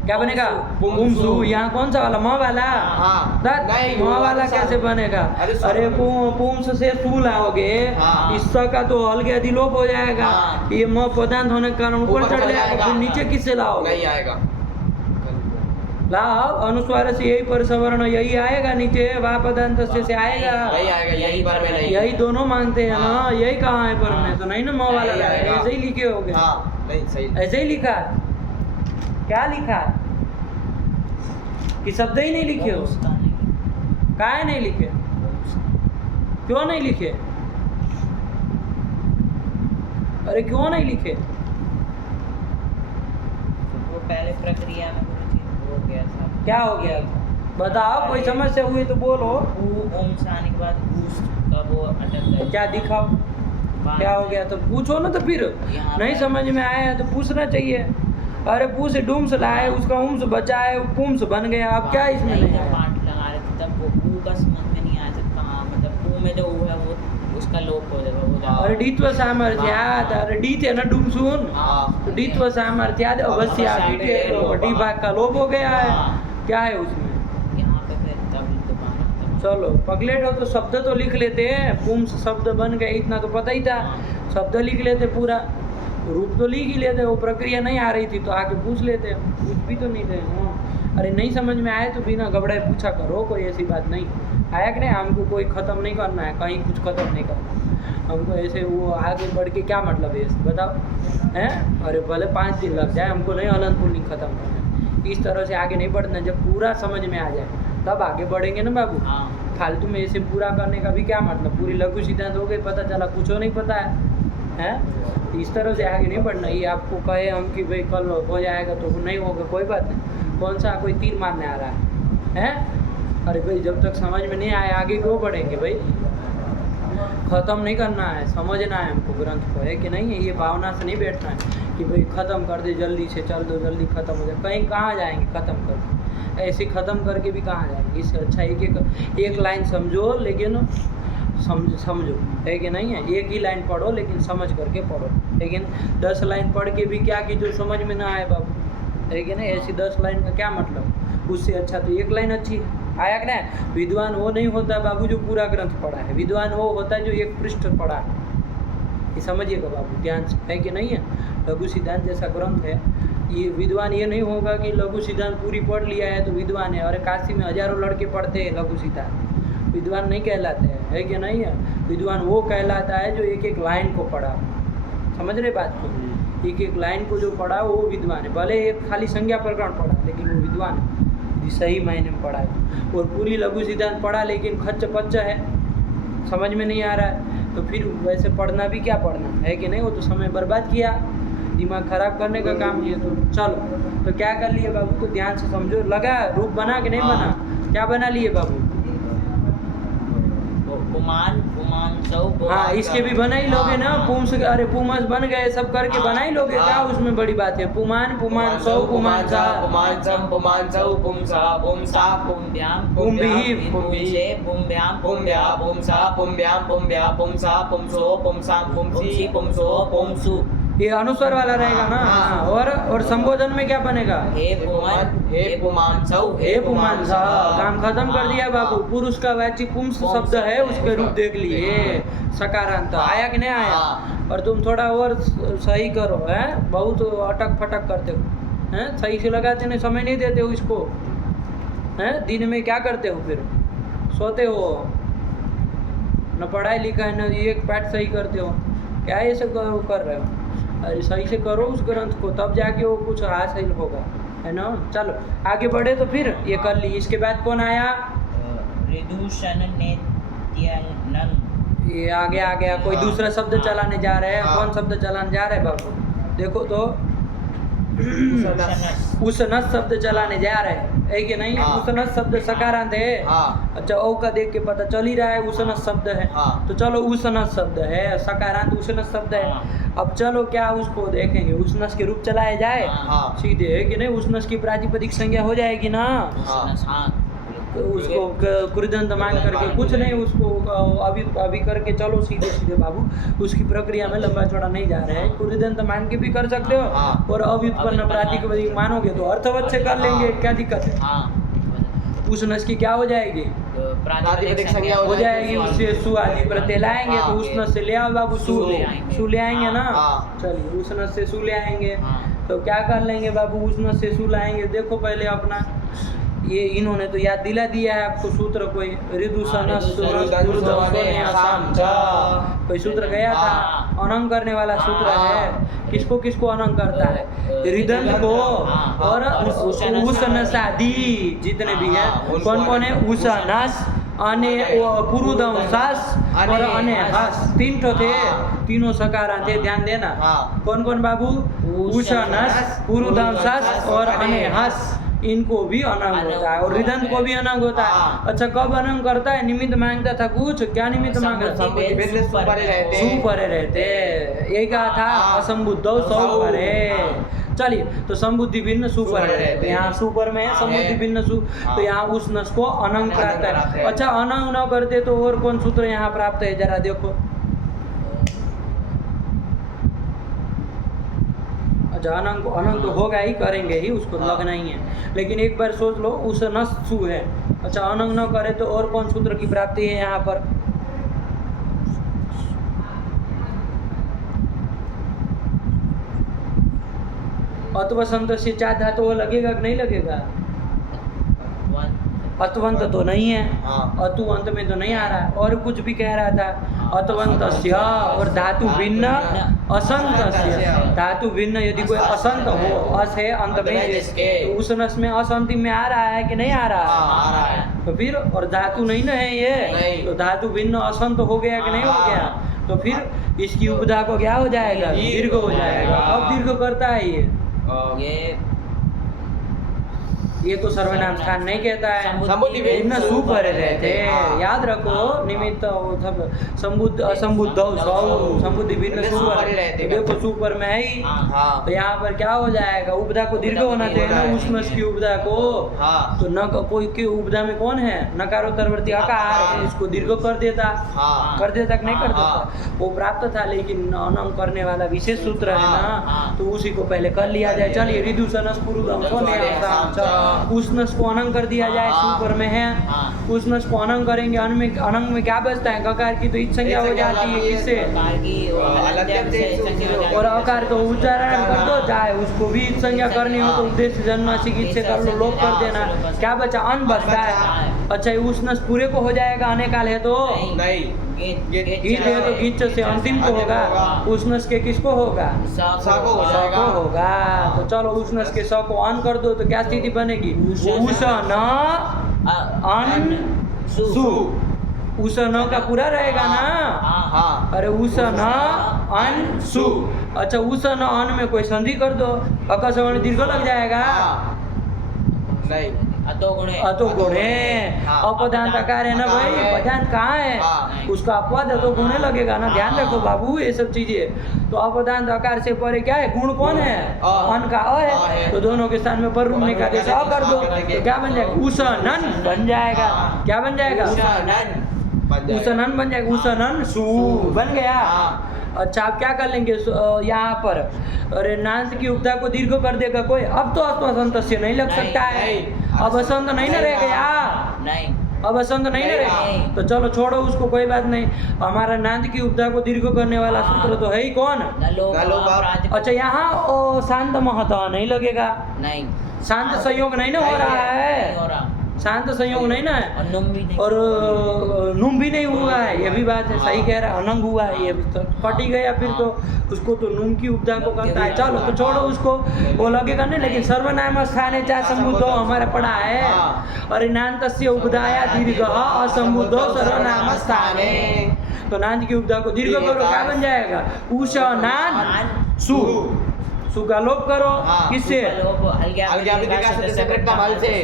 क्या बनेगा? पुमसु। यहाँ कौन सा वाला? म वाला? हाँ। नहीं, म वाला कैसे बनेगा? अरे पुंस से सु लाओगे, हाँ। इस का तो हल्के अधिलोप हो जाएगा। हाँ। ये म पदांत होने के कारण ऊपर चढ़ जाएगा, फिर नीचे किससे लाओगे? नहीं आएगा। लाओ अनुस्वार से यही पर सवर्ण यही आएगा नीचे वा पदांत से आएगा वही आएगा, यही पर में नहीं। यही दोनों मांगते हैं ना हाँ। यही कहाँ है पर में तो नहीं ना म वाला नहीं है, आएगा। ऐसे ही लिखे होगे हाँ नहीं सही। ऐसे ही लिखा है क्या लिखा है कि शब्द ही नहीं लिखे हो उसका नहीं काहे नहीं लिखे क्यों नहीं लिखे अरे क्यों नहीं लिखे वो पहले प्रक्रिया में गुरुजी हो गया था। क्या हो गया था बताओ कोई समस्या हुई तो बोलो ओम से आने के बाद ऊस का वो अटक गया। क्या दिखाओ क्या हो गया तो पूछो ना तो फिर यहाँ नहीं पे- समझ में आया तो पूछना चाहिए अरे पूछ डूम्स लाए उसका उम्स बचा है पुम्स बन गया अब क्या इसमें नहीं जब आया पाठ लगा रहे थे तब वो ऊ का समझ में नहीं आया था कहाँ मतलब ऊ में जो ऊ है वो उसका लोप हो जाएगा वो हाँ। अरे डीत्व सामर्थ्यात अरे डी थे ना डूमसून हाँ तो डीत्व सामर्थ्यात अवश्य डीटे तो डी भाग का लोप हो गया है हाँ। क्या है उसमें यहाँ पे फिर तब दोबारा तब चलो पगलेट हो तो शब्द तो लिख लेते हैं पुम्स शब्द बन गए इतना तो पता ही था शब्द लिख लेते पूरा रूप तो लिख ही लेते वो प्रक्रिया नहीं आ रही थी तो आके पूछ लेते कुछ भी तो नहीं थे हाँ। अरे नहीं समझ में आए तो बिना घबराए पूछा करो कोई ऐसी बात नहीं आया कि नहीं हमको कोई ख़त्म नहीं करना है कहीं कुछ ख़त्म नहीं करना हमको ऐसे वो आगे बढ़ के क्या मतलब है इससे बताओ हैं अरे भले 5 दिन लग जाए हमको नहीं अनंतपुर नहीं ख़त्म करना इस तरह से आगे नहीं बढ़ना जब पूरा समझ में आ जाए तब आगे बढ़ेंगे ना बाबू हाँ फालतू में ऐसे पूरा करने का भी क्या मतलब पूरी लघु सिद्धांत हो गई पता चला कुछ नहीं पता है इस तरह से आगे नहीं बढ़ना ये आपको कहे हम कि भाई कल हो जाएगा तो नहीं होगा कोई बात नहीं कौन सा कोई तीर मारने आ रहा है हैं अरे भाई जब तक समझ में नहीं आए आगे क्यों बढ़ेंगे भाई ख़त्म नहीं करना है समझना है हमको ग्रंथ को है कि नहीं है ये भावना से नहीं बैठना है कि भाई ख़त्म कर दे जल्दी से चल दो जल्दी ख़त्म हो जाए कहीं कहाँ जाएंगे ख़त्म करके ऐसे ख़त्म करके भी कहाँ जाएंगे इससे अच्छा एक लाइन समझो लेकिन समझो है कि नहीं है एक ही लाइन पढ़ो लेकिन समझ करके पढ़ो लेकिन 10 लाइन पढ़ के भी क्या कि जो समझ में ना आए बाबू है कि नहीं ऐसी 10 लाइन का क्या मतलब उससे अच्छा तो एक लाइन अच्छी है आया कि नहीं विद्वान वो नहीं होता बाबू जो पूरा ग्रंथ पढ़ा है विद्वान वो होता है जो एक पृष्ठ पढ़ा है ये समझिएगा बाबू ध्यान से है कि नहीं है लघु सिद्धांत जैसा ग्रंथ है ये विद्वान ये नहीं होगा कि लघु सिद्धांत पूरी पढ़ लिया है तो विद्वान है और काशी में हजारों लड़के पढ़ते हैं लघु सिद्धांत विद्वान नहीं कहलाते हैं है कि नहीं है विद्वान वो कहलाता है जो एक एक लाइन को पढ़ा समझ रहे बात को एक एक लाइन को जो पढ़ा वो विद्वान है भले एक खाली संज्ञा प्रकरण पढ़ा लेकिन वो विद्वान है सही मायने में पढ़ा है और पूरी लघु सिद्धांत पढ़ा लेकिन खच्च पच्च है समझ में नहीं आ रहा है तो फिर वैसे पढ़ना भी क्या पढ़ना है कि नहीं वो तो समय बर्बाद किया दिमाग खराब करने का काम किया तो चलो तो क्या कर लिए बाबू तो ध्यान से समझो लगा रूप बना कि नहीं बना क्या बना लिए बाबू हाँ इसके भी बना ही लोगे ना पुम्स अरे पुमस बन गए सब करके बना ही लोगे क्या उसमें बड़ी बात है पुमान पुमान सौ पुमान सा पुमांसम पुमांसौ पुंसा पुंसा पुम्भ्याम पुम्भिः पुंसे पुम्भ्याम पुम्भ्या पुंसा पुम्भ्याम पुम्भ्या पुंसा पुंसो पुंसा पुंसी पुंसो पुंसु ये अनुस्वर वाला रहेगा ना हाँ। और संबोधन में क्या बनेगा हे पुमान हे पुमांसौ हे पुमांसा काम खत्म कर दिया बाबू पुरुष का वाची पुंस शब्द है उसके रूप देख लिए सकारांत आया कि नहीं आया और तुम थोड़ा और सही करो है बहुत अटक फटक करते हो हैं सही से लगाते नहीं समय नहीं देते हो इसको हैं दिन में क्या करते हो फिर सोते हो न पढ़ाई लिखाई न एक पाठ सही करते हो क्या ये सब कर रहे हो अरे सही से करो उस ग्रंथ को तब जाके वो कुछ हासिल होगा है ना चलो आगे बढ़े तो फिर ये कर ली इसके बाद कौन आया रिदूषण नेत्यनं ये आगे आ गया कोई दूसरा शब्द चलाने जा रहे हैं हाँ। कौन शब्द चलाने जा रहे हैं बाबू देखो तो उसनस उसनस शब्द चलाने जा रहे हैं है कि नहीं हाँ। उसनस शब्द सकारांत है हाँ अच्छा ओ का देख के पता चल ही रहा है उसनस शब्द है हाँ। तो चलो उसनस शब्द है सकारांत उसनस शब्द है हाँ। अब चलो क्या उसको देखेंगे उसनस के रूप चलाए जाए हाँ। सीधे है कि नहीं उसनस की प्रातिपदिक संज्ञा हो जाएगी ना उसनस हाँ तो उसको कुरिदंत मान करके कुछ नहीं उसको अभी अभी करके चलो सीधे सीधे बाबू उसकी प्रक्रिया में लंबा चौड़ा नहीं जा रहे हैं कुरिदंत मान के भी कर सकते हो हाँ। और अव्युत्पन्न प्रातिपदिक मानोगे तो अर्थवत से कर लेंगे क्या दिक्कत है हाँ उसनस की क्या हो जाएगी प्रातिपदिक संज्ञा हो जाएगी उससे सु आदि प्रत्यय लाएंगे हाँ, तो उसनस से ले आओ बाबू सु सु ले आएंगे। सु ले आएंगे ना हाँ। चलिए उसनस से सु ले आएंगे हाँ। तो क्या कर लेंगे बाबू, उष्ण से सु लाएंगे। देखो पहले अपना ये इन्होंने तो याद दिला दिया है आपको सूत्र, कोई कोई सूत्र गया था, अनंग करने वाला सूत्र है। किसको किसको अनंग करता है, रिदंत को और उष्णसादी जितने भी है। कौन कौन है, उष्णस अने पुरुदंशास और अने हस, तीन तो थे, तीनों सकारा थे, ध्यान देना। कौन कौन बाबू, उष्णस पुरुदंशास और अने हस, इनको भी अनंग होता है और रिदंत को भी अनंग होता है। अच्छा कब अनंग करता है, निमित्त मांगता था कुछ, क्या निमित्त मांग रहा था, सु परे रहते, यही कहा था, असंबुद्ध सौ परे। चलिए तो संबुद्धि भिन्न सु पर रहते, यहाँ सु पर में है, संबुद्धि भिन्न सु, तो यहाँ उस नस को अनंग प्राप्त है। अच्छा अनंग न करते तो और कौन सूत्र यहाँ प्राप्त है, जरा देखो। अच्छा अनंग तो होगा ही, करेंगे ही, उसको लगना ही है, लेकिन एक बार सोच लो उस नस सु है। अच्छा अनंग न करे तो और कौन सूत्र की प्राप्ति है यहाँ पर, अत्वसंत से चा धातु वो लगेगा कि नहीं लगेगा, अत्वंत तो नहीं है, अतु अंत में तो नहीं आ रहा है, और कुछ भी कह रहा था, अत्वंतस्य और धातु भिन्न असंतस्य, धातु भिन्न यदि कोई असंत हो, अस है अंत में, तो उस नस में अस अंतिम में आ रहा है कि नहीं आ रहा है, तो फिर और धातु नहीं ना है ये, तो धातु भिन्न असंत हो गया कि नहीं हो गया, तो फिर इसकी उपधा को क्या हो जाएगा, दीर्घ हो जाएगा। अब दीर्घ करता है ये तो सर्वनाम स्थान नहीं कहता है, भिन्न सु पर रहते, याद रखो निमित्त संबुद्ध असंबुद्ध संबुद्धि भिन्न सु पर रहते, देखो सु पर में है ही, तो यहाँ पर क्या हो जाएगा, उपधा को दीर्घ होना चाहिए ना, उष्णस की उपधा को, तो न कोई की उपधा में कौन है, नकारोत्तरवर्ती अकार, इसको दीर्घ कर देता कि नहीं कर देता, वो प्राप्त था, लेकिन अनंग करने वाला विशेष सूत्र है ना, तो उसी को पहले कर लिया जाए। चलिए रिदुसनस पुरुदम उष्णस को अनंग कर दिया जाए, सुपर में है, उष्णस को अनंग करेंगे, अनंग में क्या बचता है, ककार की तो इच संज्ञा हो जाती है, किससे, और अकार तो उच्चारण कर दो, चाहे उसको भी इच संज्ञा करनी हो तो उद्देश्य जन्मासिक इच से कर लो, लोप कर देना, क्या बचा, अन बचता है। अच्छा ये उष्णस पूरे को हो जाएगा, आने काल है तो नहीं, गीत है तो गीत से अंतिम को होगा, उष्णस के किसको होगा, स को होगा, तो चलो उष्णस के स को अन कर दो, तो क्या स्थिति बनेगी, उष्ण अन सु, उष्ण का पूरा रहेगा ना, अरे उष्ण अन सु। अच्छा उष्ण अन में कोई संधि कर दो, अकस्मात दीर्घ लग जाएगा, नहीं अतो गुणे, अपदांत अकार है ना भाई, पदांत कहाँ है, उसका अपवाद है तो गुणे लगेगा ना, ध्यान रखो बाबू ये सब चीजें। तो अपदांत अकार से परे क्या है, गुण कौन है, अन का अ है, तो दोनों के स्थान में पर रूपने का देश अ कर दो, तो क्या बन जाएगा, उष्णन बन जाएगा, क्या बन जाएगा, उष्णन बन जाएगा, उष्णन सु बन गया। अच्छा आप क्या कर लेंगे यहाँ पर, अरे नांत की उपधा को दीर्घ कर देगा कोई, अब तो असंत से नहीं लग सकता है, अब असंत नहीं ना रह गया, नहीं अब असंत नहीं ना रहेगा, तो चलो छोड़ो उसको, कोई बात नहीं। हमारा नांत की उपधा को दीर्घ करने वाला सूत्र तो है ही कौन, अच्छा यहाँ शांत महत्व नहीं लगेगा, नहीं शांत संयोग नहीं ना हो रहा है, शांत संयोग नहीं ना है, और नुम भी नहीं हुआ है, ये भी बात है, सही कह रहा है, अनंग हुआ है, ये तो कट ही गया, फिर तो उसको तो नुम की उपधा को करता है, चलो तो छोड़ो उसको, वो लगेगा नहीं, लेकिन सर्वनाम स्थाने चा संबुद्धो हमारा पढ़ा है, अरे नान्तस्य उपधाया दीर्घ असंबुद्धो सर्वनाम स्थाने, तो नांत की उपधा को दीर्घ करो, क्या बन जाएगा, उष्णान सु, सु का लोप करो, किससे,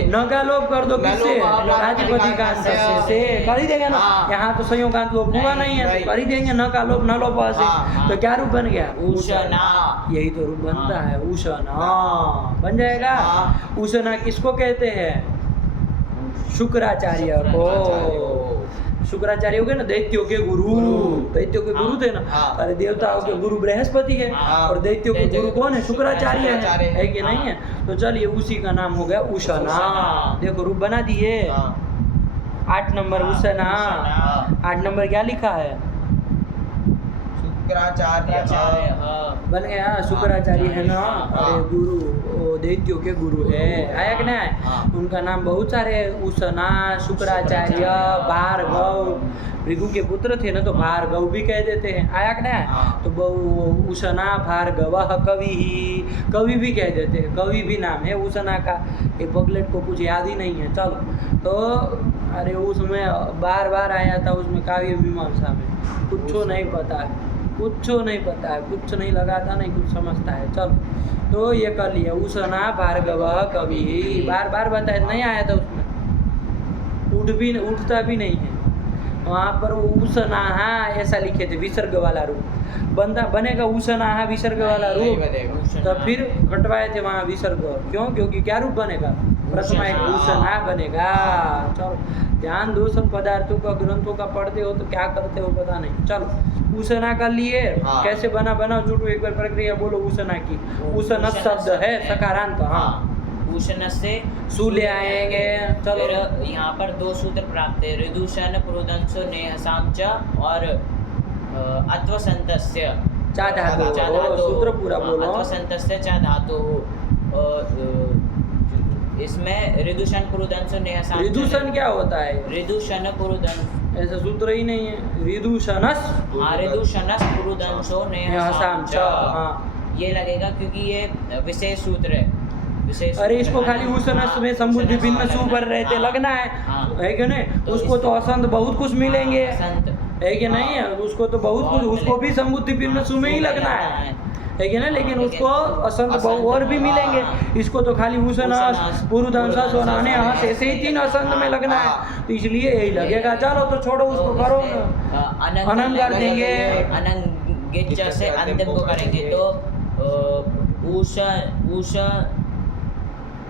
न का लोप कर दो, किससे, प्रातिपदिक से कर ही देंगे ना, यहाँ तो संयोगांत लोप हुआ नहीं है, तो कर ही देंगे, न का लोप न लोप से, तो क्या रूप बन गया, उष्णा, यही तो रूप बनता है, उष्णा बन जाएगा। उष्णा किसको कहते हैं, शुक्राचार्य को, शुक्राचार्य हो गए ना, दैत्यों के गुरु, दैत्यों के गुरु थे ना, अरे देवताओं के गुरु बृहस्पति है, और दैत्यों के गुरु कौन है, शुक्राचार्य है कि नहीं है, तो चलिए उसी का नाम हो गया उष्णा, देखो रूप बना दिए, 8 नंबर उष्णा, 8 नंबर क्या लिखा है, शुक्राचार्य बन गया शुक्राचार्य है ना। अरे गुरु वो दैत्यों के गुरु है, आया कि नहीं? उनका नाम बहुत सारे हैं, उशना, शुक्राचार्य, भार्गव। भृगु के पुत्र थे ना तो भार्गव भी कह देते हैं, आया कि नहीं? तो उशना भार्गव, कवि भी कह देते हैं, कवि भी नाम है उशना का। ये पगलेट को कुछ याद ही नहीं है। चलो तो अरे उसमें बार बार आया था, उसमें काव्य मीमांसा में कुछ नहीं पता है, कुछ नहीं पता है, कुछ नहीं लगाता, नहीं कुछ समझता है। चलो तो ये कर लिया, उशना भार्गव कवि, बार बार बताया, नहीं आया था उसमें, उठता भी नहीं है। वहाँ पर उशनाहा ऐसा लिखे थे, विसर्ग वाला रूप बनेगा, उशनाहा विसर्ग वाला रूप। तो फिर कटवाए थे वहाँ विसर्ग, क्यों? क्योंकि क्या रूप बनेगा? प्रथमा एक उशना बनेगा। चलो ध्यान दो, सब पदार्थों का ग्रंथों का पढ़ते हो तो क्या करते हो पता नहीं। चलो उशना कर लिए, कैसे बनाओ जुटो, एक बार प्रक्रिया बोलो उशना की। उशना शब्द है सकारांत, हाँ। भूषण से सु ले आएंगे। चलो फिर यहाँ पर दो सूत्र प्राप्त है, ऋदुषण पुरुदंसो नेहसाम च और अत्वसंतस्य चा धातु, सूत्र पूरा बोलो। अत्वसंतस्य चा धातु। इसमें ऋदुषण पुरुदंसो नेहसाम। ऋदुषण क्या होता है? ऋदुषण पुरुदंस ऐसा सूत्र ही नहीं है। ऋदुषणस, हाँ, ऋदुषणस पुरुदंसो नेहसाम च। हाँ ये लगेगा क्योंकि ये विशेष सूत्र है। अरे इसको खाली उशनस में समुद्र भिन्न सु पर रहते लगना है कि नहीं? उसको तो असंत बहुत कुछ मिलेंगे, है कि नहीं? उसको तो बहुत कुछ, उसको भी समुद्र भिन्न सु में ही लगना है कि नहीं? लेकिन उसको असंत और भी मिलेंगे, इसको तो खाली उशनस पुरुदंसा सोनाने हंस ऐसे ही 3 असंत में लगना है, तो इसलिए यही लगेगा। चलो तो छोड़ो उसको, करो अनंग कर देंगे, अनंग से अंतिम को करेंगे तो उषा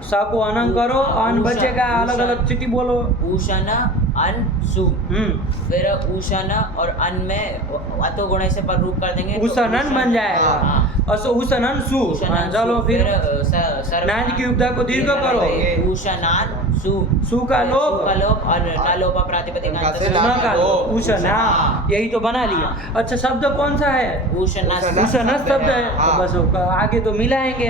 सा को अनंग करो, अन बचेगा, अलग अलग चिट्ठी बोलो। उषण अन सु, फिर उषण और अन में अतो गुण से पर रूप कर देंगे, उषणन बन जाएगा। असो उषणन सु। चलो फिर नाद की उपधा को दीर्घ करो, उषणान सु, सु का लोप और न लोप प्रातिपदिक न का लोप, उषणा, यही तो बना लिया। अच्छा शब्द कौन सा है? उषणस शब्द है, तो बस आगे तो मिलाएंगे।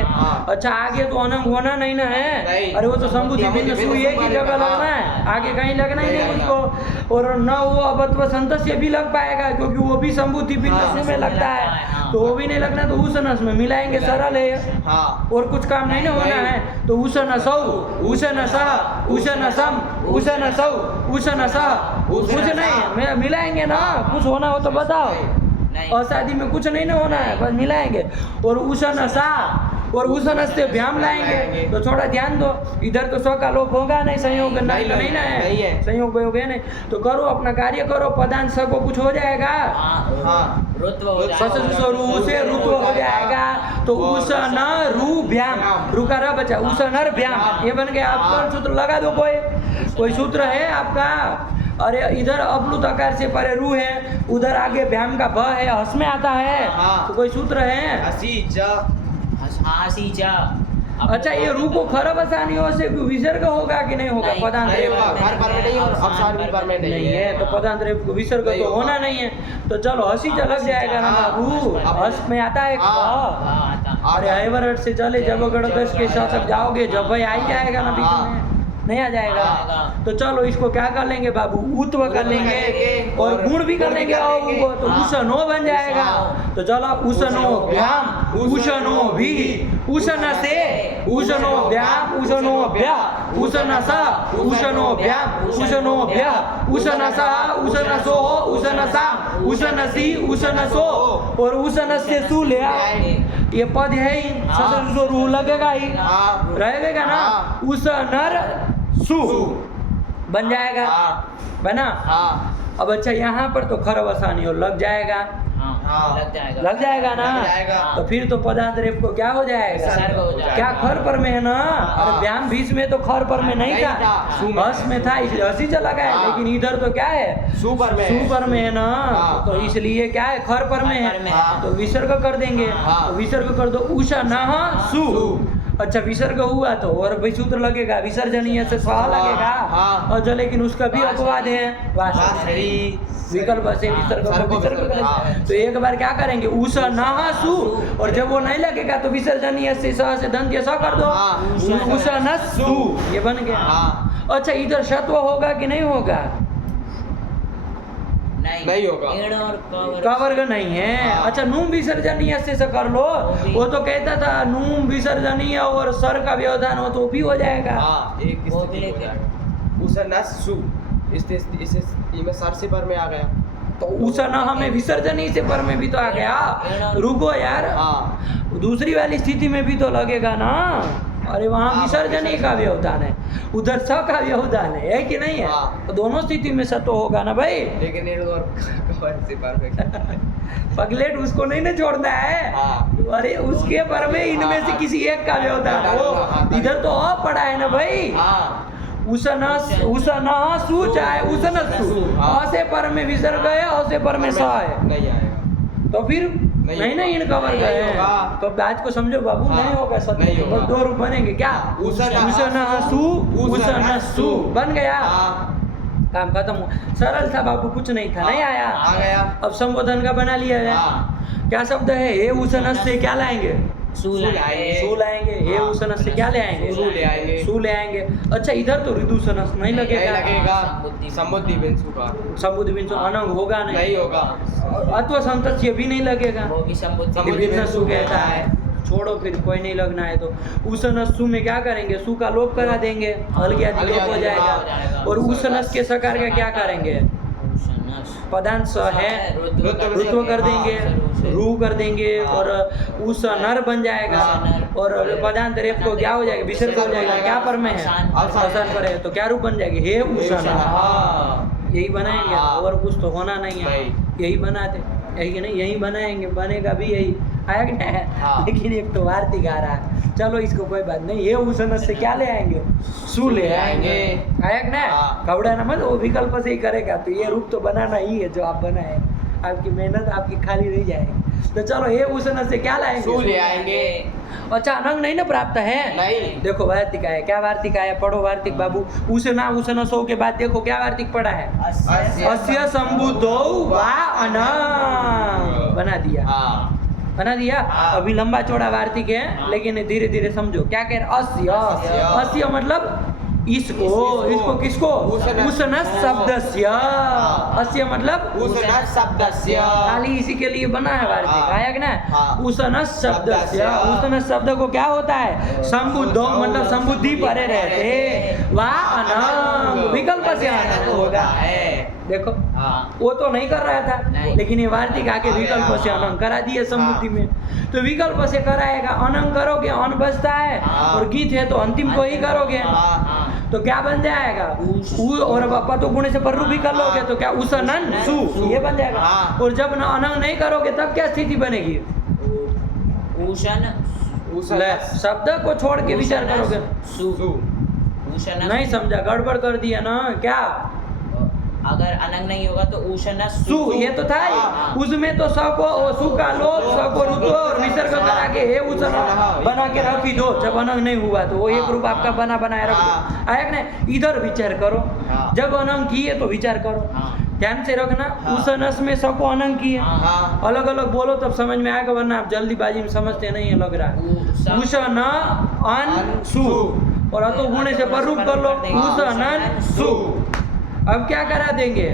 अच्छा आगे तो अनंग होना नहीं ना है, अरे वो तो संबुद्धि भिन्न सु एक ही जगह लगना है, आगे कहीं लगना ही नहीं उसको। और न वो अबत्व संतस्य भी लग पाएगा क्योंकि वो भी संबुद्धि भिन्न सु में लगता है, तो वो भी नहीं लगना, तो उशनस में मिलाएंगे, सरल है। और कुछ काम नहीं ना होना है, तो उशनसौ, उशनसः, उशनसम, उशनसौ, उशनसः, कुछ नहीं मिलाएंगे ना। कुछ होना हो तो बताओ, अशादी में कुछ नहीं ना होना है, बस मिलाएंगे। और उशनसा और उशनस से भ्याम लाएंगे, तो थोड़ा ध्यान दो, इधर तो स्व का लोप होगा नहीं, संयोग नहीं ना है, संयोग हो गया नहीं, तो करो अपना कार्य करो, पदांत स को कुछ हो जाएगा, स्वरू से ऋतु हो जाएगा, तो उशन रू भ्याम, रू का र बचा, उशनर भ्याम, ये बन गया। आपका सूत्र लगा दो, कोई सूत्र है आपका? अरे इधर अप्लुत आकार से परे रू है, उधर आगे भ्याम का भ है, हस में आता है, तो कोई सूत्र है? अच्छा ये रू को खरब आसानियों से विसर्ग होगा कि नहीं होगा? पदांत नहीं है, तो पदांत विसर्ग तो होना नहीं है, तो चलो हसी लग जाएगा ना बाबू, हस में आता है। अरे हैवरट से चले जब गणदश के शासक जाओगे, जब भाई आ ही जाएगा ना, बीच में नहीं आ जाएगा। तो चलो इसको क्या कर लेंगे बाबू, उत्व कर लेंगे और गुण भी कर लेंगे, तो उशनो बन जाएगा। तो चलो उशनो भ्याम, उशनो भी, उशन से, उशनो भ्याम, उशनो भ्या, उशनसा, उशनो भ्याम, उशनो भ्या, उशनसा, उशनसो, उशनसा, उशनसी, उशनसो, और उशनस से सु ले आए, ये पद है ही, ससुर रू लगेगा ही, रहेगा ना, उशनर सु बन जाएगा, बना। अब अच्छा यहाँ पर तो खरब आसानी हो लग जाएगा, लग जाएगा ना, तो फिर तो पदांत रेप को क्या हो जाएगा? क्या खर पर में है ना? और व्याम बीच में तो खर पर में नहीं था, हस में था, इसलिए हसी चला गया, लेकिन इधर तो क्या है? सु पर में है ना, तो इसलिए क्या है? खर पर में है, तो विसर्ग कर देंगे, तो विसर्ग कर दो, उषा न सु। अच्छा विसर्ग हुआ तो और भाई सूत्र लगेगा, विसर्जनीय से स्वा लगेगा, और जो लेकिन उसका भी अपवाद है, वासरी विकल्प से विसर्ग को विसर्ग करेंगे। हाँ। तो एक बार क्या करेंगे उस नहा सु, और जब वो नहीं लगेगा तो विसर्जनीय से स से दंत स कर दो, हाँ। उस न सु, ये बन गया। हाँ। अच्छा इधर शत्व होगा कि नहीं होगा? नहीं होगा। एण और का वर्ग नहीं है। हाँ। अच्छा नूम विसर्जनीय से कर लो, वो तो कहता था नूम विसर्जनीय और सर का व्यवधान हो तो भी हो जाएगा। हाँ, एक वो स्थिति भी हो लेके। जाएगा। उसनसु इस स्थिति में सर से पर में आ गया। तो उस न हमें विसर्जनीय से पर में भी तो आ गया। रुको यार, हाँ। दूसरी वाली स्थिति में भी तो लगेगा ना। अरे वहाँ हाँ, विसर्जनीय का व्यवधान है, उधर स का व्यवधान है कि नहीं है? हाँ। तो दोनों स्थिति में स तो होगा ना भाई। लेकिन एण और कवर से परफेक्ट। पगलेट उसको नहीं ना छोड़ना है। हाँ। अरे उसके पर में इनमें से हाँ। किसी एक का व्यवधान हाँ, हो। इधर तो अ पड़ा है ना भाई। हाँ। उसन सु चाहे उसन सु, हाँ। अ से पर में विसर्ग है, अ से पर में स है, नहीं आएगा। तो फिर नहीं ना इन कवर नहीं गए। होगा। तो बात को समझो बाबू, हाँ। नहीं होगा सत्य। नहीं होगा। बस दो रूप बनेंगे क्या? उसन उसन सु बन गया। हाँ। काम खत्म हुआ। सरल था बाबू, कुछ नहीं था। नहीं आया? आ गया। अब संबोधन का बना लिया है। हाँ। क्या शब्द है? हे उसन से क्या लाएंगे? सू लाएंगे। सू लाएंगे। हे हाँ। उसन से क्या ले आएंगे? सू ले आएंगे। सू ले आएंगे। अच्छा इधर तो रिदुसनस नहीं नहीं लगेगा। लगेगा। समुद्री बिंसु का संबुद्धि बिंसु अनंग होगा नहीं नहीं। होगा। अत्व संतस्य भी नहीं लगेगा। वो भी संबुद्धि संबुद्धि विभिन्न बिंसु सु कहता है। छोड़ो फिर, कोई नहीं लगना है तो उसनस सु में क्या करेंगे? सु का लोप करा देंगे, अलग आदि लोप हो जाएगा। और उसनस के सकार का क्या करेंगे? पदांत स है, रुत्व कर देंगे, रू कर देंगे, और उस नर बन जाएगा। और पदांत रेप को क्या हो जाएगा? विसर्ग हो जाएगा। क्या पर में है? अवसान पर है, तो क्या रूप बन जाएगी? हे उसन। हाँ। यही बनाएंगे, हाँ। और कुछ तो होना नहीं है। नहीं। यही बनाते, यही नहीं, यही बनाएंगे, बनेगा भी यही। आया कि नहीं? हाँ। लेकिन एक तो वार्तिक आ रहा है, चलो इसको कोई बात नहीं। ये उसन से क्या ले आएंगे? सु ले आएंगे। आया कि नहीं? हाँ। कवड़ा ना मत, वो विकल्प से ही करेगा। तो ये रूप तो बनाना ही है जो आप बनाए। आपकी मेहनत आपकी खाली नहीं जाएगी। तो चलो ये उसन से क्या लाएंगे? सु ले आएंगे। अच्छा अनंग नहीं ना प्राप्त है? नहीं। देखो वार्तिक है, क्या वार्तिक है? पढ़ो वार्तिक बाबू। उसन सो के बाद देखो क्या वार्तिक पढ़ा है? अस्य संबुद्धो वा अनंग। बना दिया। हाँ। बना दिया। हाँ। अभी लंबा चौड़ा वार्तिक है, लेकिन धीरे धीरे समझो क्या कह रहे? अस्य। अस्य मतलब इसको, इसको किसको? उसन शब्दस्य। अस्य मतलब उसन शब्दस्य। खाली इसी के लिए बना है वार्तिक। हाँ। आया कि ना? हाँ। उसन शब्दस्य। उसन शब्द को क्या होता है? संबुद्धो मतलब संबुद्धि परे रहते। वा अनंग विकल्प से अनंग होगा। देखो हाँ। वो तो नहीं कर रहा था, नहीं। लेकिन ये वार्तिक आके विकल्प से अनंग करा दिए संबुद्धि में। तो विकल्प से कराएगा, अनंग करोगे अन बचता है, हाँ। और गीत है तो अंतिम को ही करोगे। हाँ। तो क्या बन जाएगा? उ और पा तो गुण से पररू भी कर लोगे तो क्या? उसनन सु ये बन जाएगा। हाँ। और जब न अनंग नहीं करोगे तब क्या स्थिति बनेगी? उषन ले, शब्द को छोड़ के विचार करोगे। सु सु। उषन नहीं समझा, गड़बड़ कर दिया ना क्या? अगर अनंग नहीं होगा तो उषन सु ये तो था ही। हाँ। उसमें तो स को सु का लोप, स को रुतो और विसर्ग करा के हे उसन बना के रखी दो। जब अनंग नहीं हुआ तो वो एक रूप आपका बना बनाए रख दो। आया कि नहीं? इधर विचार करो। हाँ। जब अनंग किए तो विचार करो। हाँ। ध्यान से रखना। हाँ। उसनस में स को अनंग किए, हाँ। अलग अलग बोलो तब समझ में आएगा, वरना आप जल्दीबाजी में समझते नहीं है लग रहा है। उसन अन सु, और अतो गुणे से पर रूप कर लो। उसन सु। अब क्या करा देंगे?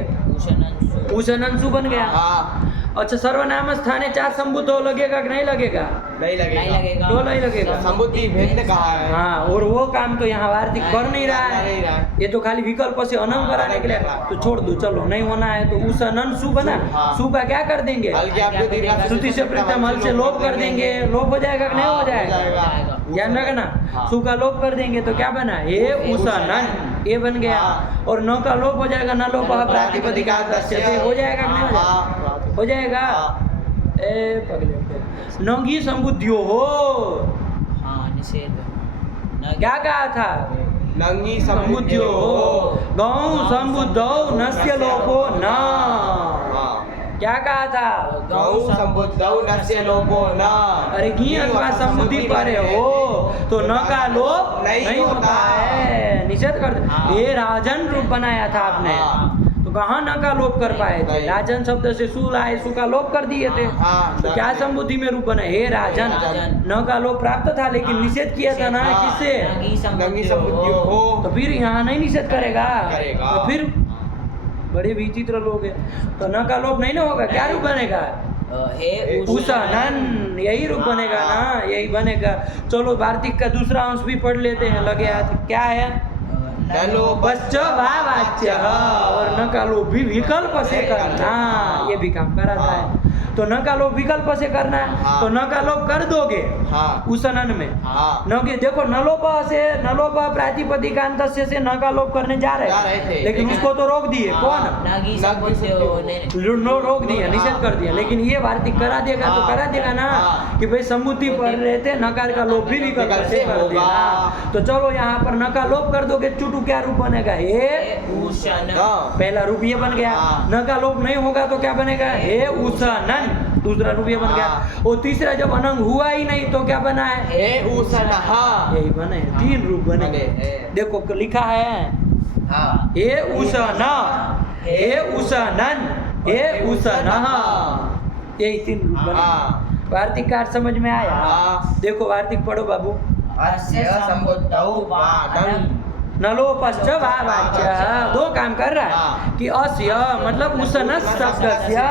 उषनन सु बन गया। हाँ। अच्छा सर्वनाम स्थाने चार संबुद्धो लगेगा कि नहीं लगेगा? नहीं लगेगा। क्यों नहीं लगेगा? संबुद्धि भिन्न कहा है। हाँ, और वो काम तो यहाँ वार्तिक कर नहीं रहा नहीं रहा है। है। ये तो खाली विकल्प से अनंग कराने के लिए, तो छोड़ दो। चलो नहीं होना है तो उषनन सु बना। हाँ। सु का क्या कर देंगे? हल की आपको दीर्घ श्रुति से प्रथम हल से लोप कर देंगे। लोप हो जाएगा कि नहीं हो हाँ, हो जाएगा? जाएगा। ध्यान रखना। हाँ। सु का लोप कर देंगे तो क्या बना? हे उषनन, ये बन गया। हाँ। और न का लोप हो जाएगा, न लोप प्रातिपदिका दस्यते, हो जाएगा कि नहीं हो जाएगा? हाँ। हो जाएगा। हाँ। ए पगले नंगी संबुद्धियो हो। हाँ निषेध क्या कहा था? नंगी संबुद्धियो हो। गौ संबुद्धौ नस्य लोपो न। हाँ। क्या कहा था? गौ संबुद्धौ नस्य लोपो न। अरे घी अथवा संबुद्धि परे हो तो न का लोप नहीं नहीं होता होता। है। निषेध कर दे। हाँ। ये राजन रूप बनाया था आपने, हाँ। तो कहाँ न का लोप कर पाए थे? नहीं। राजन शब्द से सु लाए, सु का लोप कर दिए थे। हाँ, तो क्या संबुद्धि में रूप बने? हे राजन, राजन। न का लोप प्राप्त था लेकिन हाँ, निषेध किया था ना, हाँ। किससे? नंगी नंगी संबुद्धि संबुद्धियों हो। हो। तो फिर यहाँ नहीं निषेध करेगा। तो फिर बड़े विचित्र लोग हैं। तो न का लोप नहीं ना होगा, क्या रूप बनेगा? हे उषनन, यही रूप बनेगा ना, यही बनेगा। चलो वार्तिक का दूसरा अंश भी पढ़ लेते हैं, लगे हाथ। क्या है? न लोभ बच्च वाच्य, और न का लोभ भी विकल्प से करना, ये भी काम कराता है। तो न का लोभ विकल्प से करना है, हाँ। तो न का लोभ कर दोगे हाँ उषनन में। हाँ न कि देखो नलोप से नलोप प्रातिपदिकांत से न का लोप करने जा रहे जा रहे थे, लेकिन लेकिन- उसको तो रोक दिए। हाँ। कौन? नंगी नंगी संबुद्धि संबुद्धि होने। नो रोक दिया, निषेध कर दिया। लेकिन ये वार्तिक करा देगा तो हाँ। करा देगा ना हाँ। कि भाई संबुद्धि पढ़ रहे थे, नकार का लोप भी विकल्प से कर होगा। देना। तो चलो यहाँ पर न का लोप कर दोगे, चुटू क्या रूप बनेगा? हे उषन। पहला रूप ये बन गया। हाँ। न का लोप नहीं होगा तो क्या बनेगा? हे उषनन, दूसरा रूप ये बन गया। हाँ। और तीसरा जब अनंग हुआ ही नहीं तो क्या बना है? हे उषनः। यही बने, तीन रूप बने। बने, हे। देखो लिखा है हाँ हे उषन, हे उषनन, हे उषनः, यही तीन रूप बने। हाँ वार्तिक का अर्थ समझ में आया? हाँ। देखो वार्तिक पढ़ो बाबू। अस्य संबुद्धौ वादं। नलोपश्च वाच्य, दो काम कर रहा है हाँ। कि अस्य मतलब उषनस् शब्दस्य,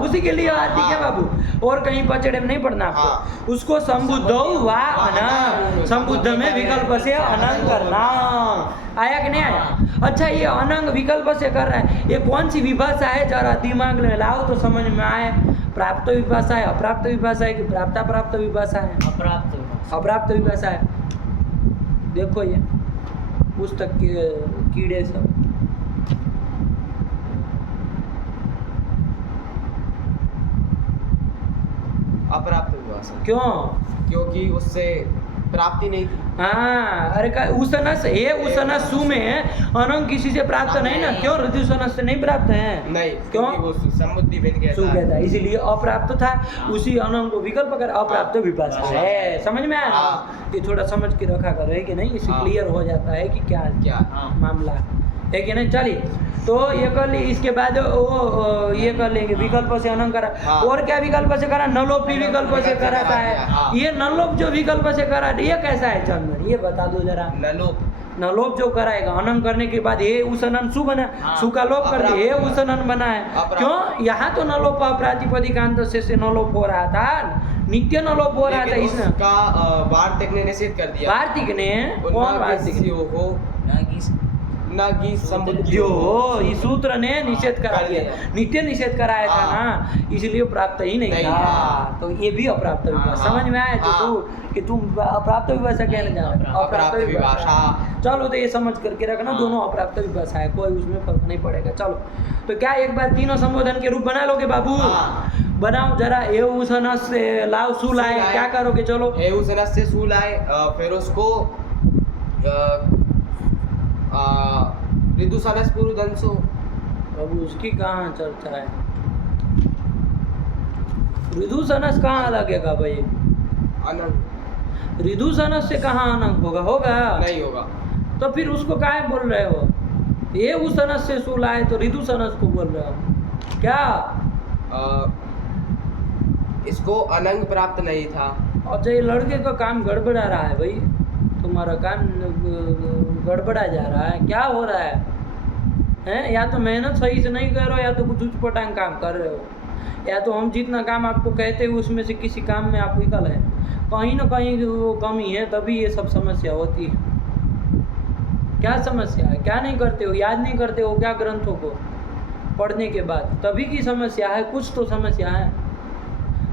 उसी के लिए वार्तिक है बाबू, और कहीं पचड़े में नहीं पढ़ना आपको। हाँ। उसको संबुद्धौ वा अनंग, संबुद्ध में विकल्प से अनंग करना। आया कि नहीं आया? अच्छा, ये अनंग विकल्प से कर रहा है, ये कौन सी विभाषा है? जरा दिमाग में लाओ तो समझ में आए। प्राप्त विभाषा है, अप्राप्त विभाषा है कि प्राप्त विभाषा है? अप्राप्त। अप्राप्त विभाषा है। देखो ये पुस्तक के कीड़े सब। अप्राप्त विभाषा, क्यों? क्योंकि उससे प्राप्ति नहीं थी। हाँ, अरे का उसनस, हे उसनस सु में अनंग किसी से प्राप्त नहीं ना, क्यों? ऋतुसनस से नहीं प्राप्त है। नहीं, क्यों? क्योंकि वो संबुद्धि बन गया सु था। कहता है, इसीलिए अप्राप्त था, उसी अनंग को विकल्प कर अप्राप्त विभाषा है। समझ में आया ना? हाँ। ये थोड़ा समझ के रखा करो, है कि नहीं? इससे हाँ। क्लियर हो जाता है कि क्या क्या? मामला है कि नहीं। चलिए, तो ये कर ली, इसके बाद वो ये कर लेंगे विकल्प से अनंग करा। हाँ। और क्या विकल्प से करा? नलोप भी विकल्प से कराता है। हाँ। ये नलोप जो विकल्प से करा, ये कैसा है चंदन? ये बता दो जरा। न लोभ नलोप जो कराएगा अनंग करने के बाद हे उसनन सु बना, हाँ। सु का लोप कर दिए, हे उसनन बना है। अप्राप्त। क्यों? यहाँ तो नलोप प्रातिपदिकांत से नलोप हो रहा था, नित्य नलोप हो रहा था। लेकिन इसने उसका वार्तिक ने निषेध कर दिया। वार्तिक ने, कौन वार्तिक ने? हो नंगी न गी संबुद्धि जो इस सूत्र ने निषेध करा कर दिया, दिया। नित्य निषेध कराया था ना, इसलिए प्राप्त ही नहीं नहीं था। था। तो ये भी अप्राप्त विभाषा। हाँ, समझ में आया? तो हाँ। तू कि तुम अप्राप्त विभाषा कहने जा रहे हो? अप्राप्त विभाषा। चलो, तो ये समझ करके रखना, हाँ। दोनों अप्राप्त विभाषा है, कोई उसमें फर्क नहीं पड़ेगा। चलो, तो क्या एक बार तीनों संबोधन के रूप बना लोगे बाबू? हाँ। बनाओ जरा। ए उसनस से लाओ सु लाए, लाए। क्या करोगे? चलो, हे उसनस से सु लाए, फिर उसको ऋतुसनस पुरुदंसो। बाबू उसकी कहाँ चर्चा है? ऋतुसनस कहाँ लगेगा भाई? अनंग ऋतुसनस से कहाँ अनंग होगा? होगा नहीं होगा। तो फिर उसको काहे बोल रहे हो? ये उसनस से सु लाए तो ऋतुसनस को बोल रहे हो क्या? इसको अनंग प्राप्त नहीं था। अच्छा, ये लड़के का काम गड़बड़ा रहा है भाई, तुम्हारा काम गड़बड़ा जा रहा है। क्या हो रहा है? हैं? या तो मेहनत सही से नहीं कर रहे हो, या तो कुछ उचपटांग काम कर रहे हो, या तो हम जितना काम आपको कहते हैं उसमें से किसी काम में आप विकल है। कहीं ना कहीं वो कमी है, तभी ये सब समस्या होती है। क्या समस्या है? क्या नहीं करते हो? याद नहीं करते हो क्या ग्रंथों को पढ़ने के बाद? तभी की समस्या है, कुछ तो समस्या है,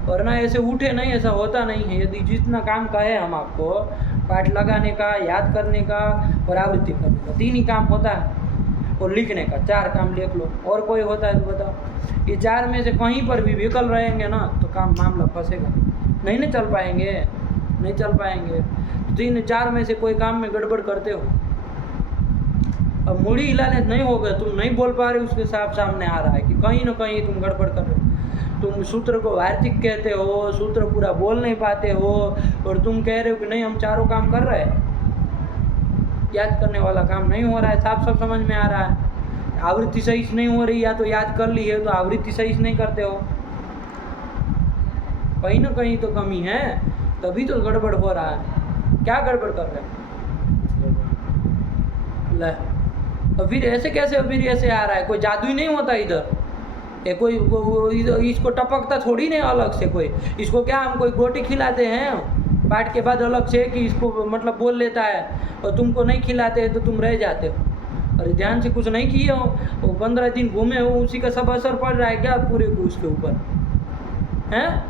वरना ऐसे उठे नहीं, ऐसा होता नहीं है। यदि जितना काम कहे हम आपको, पाठ लगाने का, याद करने का और आवृत्ति करने का, 3 ही काम होता है, और लिखने का 4 काम लिख लो। और कोई होता है तो बताओ। ये 4 में से कहीं पर भी विकल रहेंगे ना तो काम मामला फंसेगा, नहीं ना चल पाएंगे, नहीं चल पाएंगे। 3-4 में से कोई काम में गड़बड़ करते हो। अब मुड़ी हिलाने नहीं होगा, तुम नहीं बोल पा रहे, उसके सामने आ रहा है कि कहीं ना कहीं तुम गड़बड़ कर रहे हो। तुम सूत्र को वार्तिक कहते हो, सूत्र पूरा बोल नहीं पाते हो, और तुम कह रहे हो कि नहीं हम चारों काम कर रहे हैं, याद करने वाला काम नहीं हो रहा है। साफ साफ समझ में आ रहा है। आवृत्ति सही से नहीं हो रही, या तो याद कर ली है तो आवृत्ति सही से नहीं करते हो, कहीं ना कहीं तो कमी है, तभी तो गड़बड़ हो रहा है। क्या गड़बड़ कर रहे हैं? ले, तो फिर ऐसे कैसे फिर ऐसे आ रहा है? कोई जादू ही नहीं होता इधर, ये कोई इसको टपकता थोड़ी नहीं अलग से कोई। इसको क्या हम कोई गोटी खिलाते हैं पाठ के बाद अलग से कि इसको मतलब बोल लेता है, और तुमको नहीं खिलाते हैं तो तुम रह जाते हो? अरे ध्यान से कुछ नहीं किए हो, वो 15 दिन घूमे हो, उसी का सब असर पड़ रहा है क्या पूरे को उसके ऊपर हैं?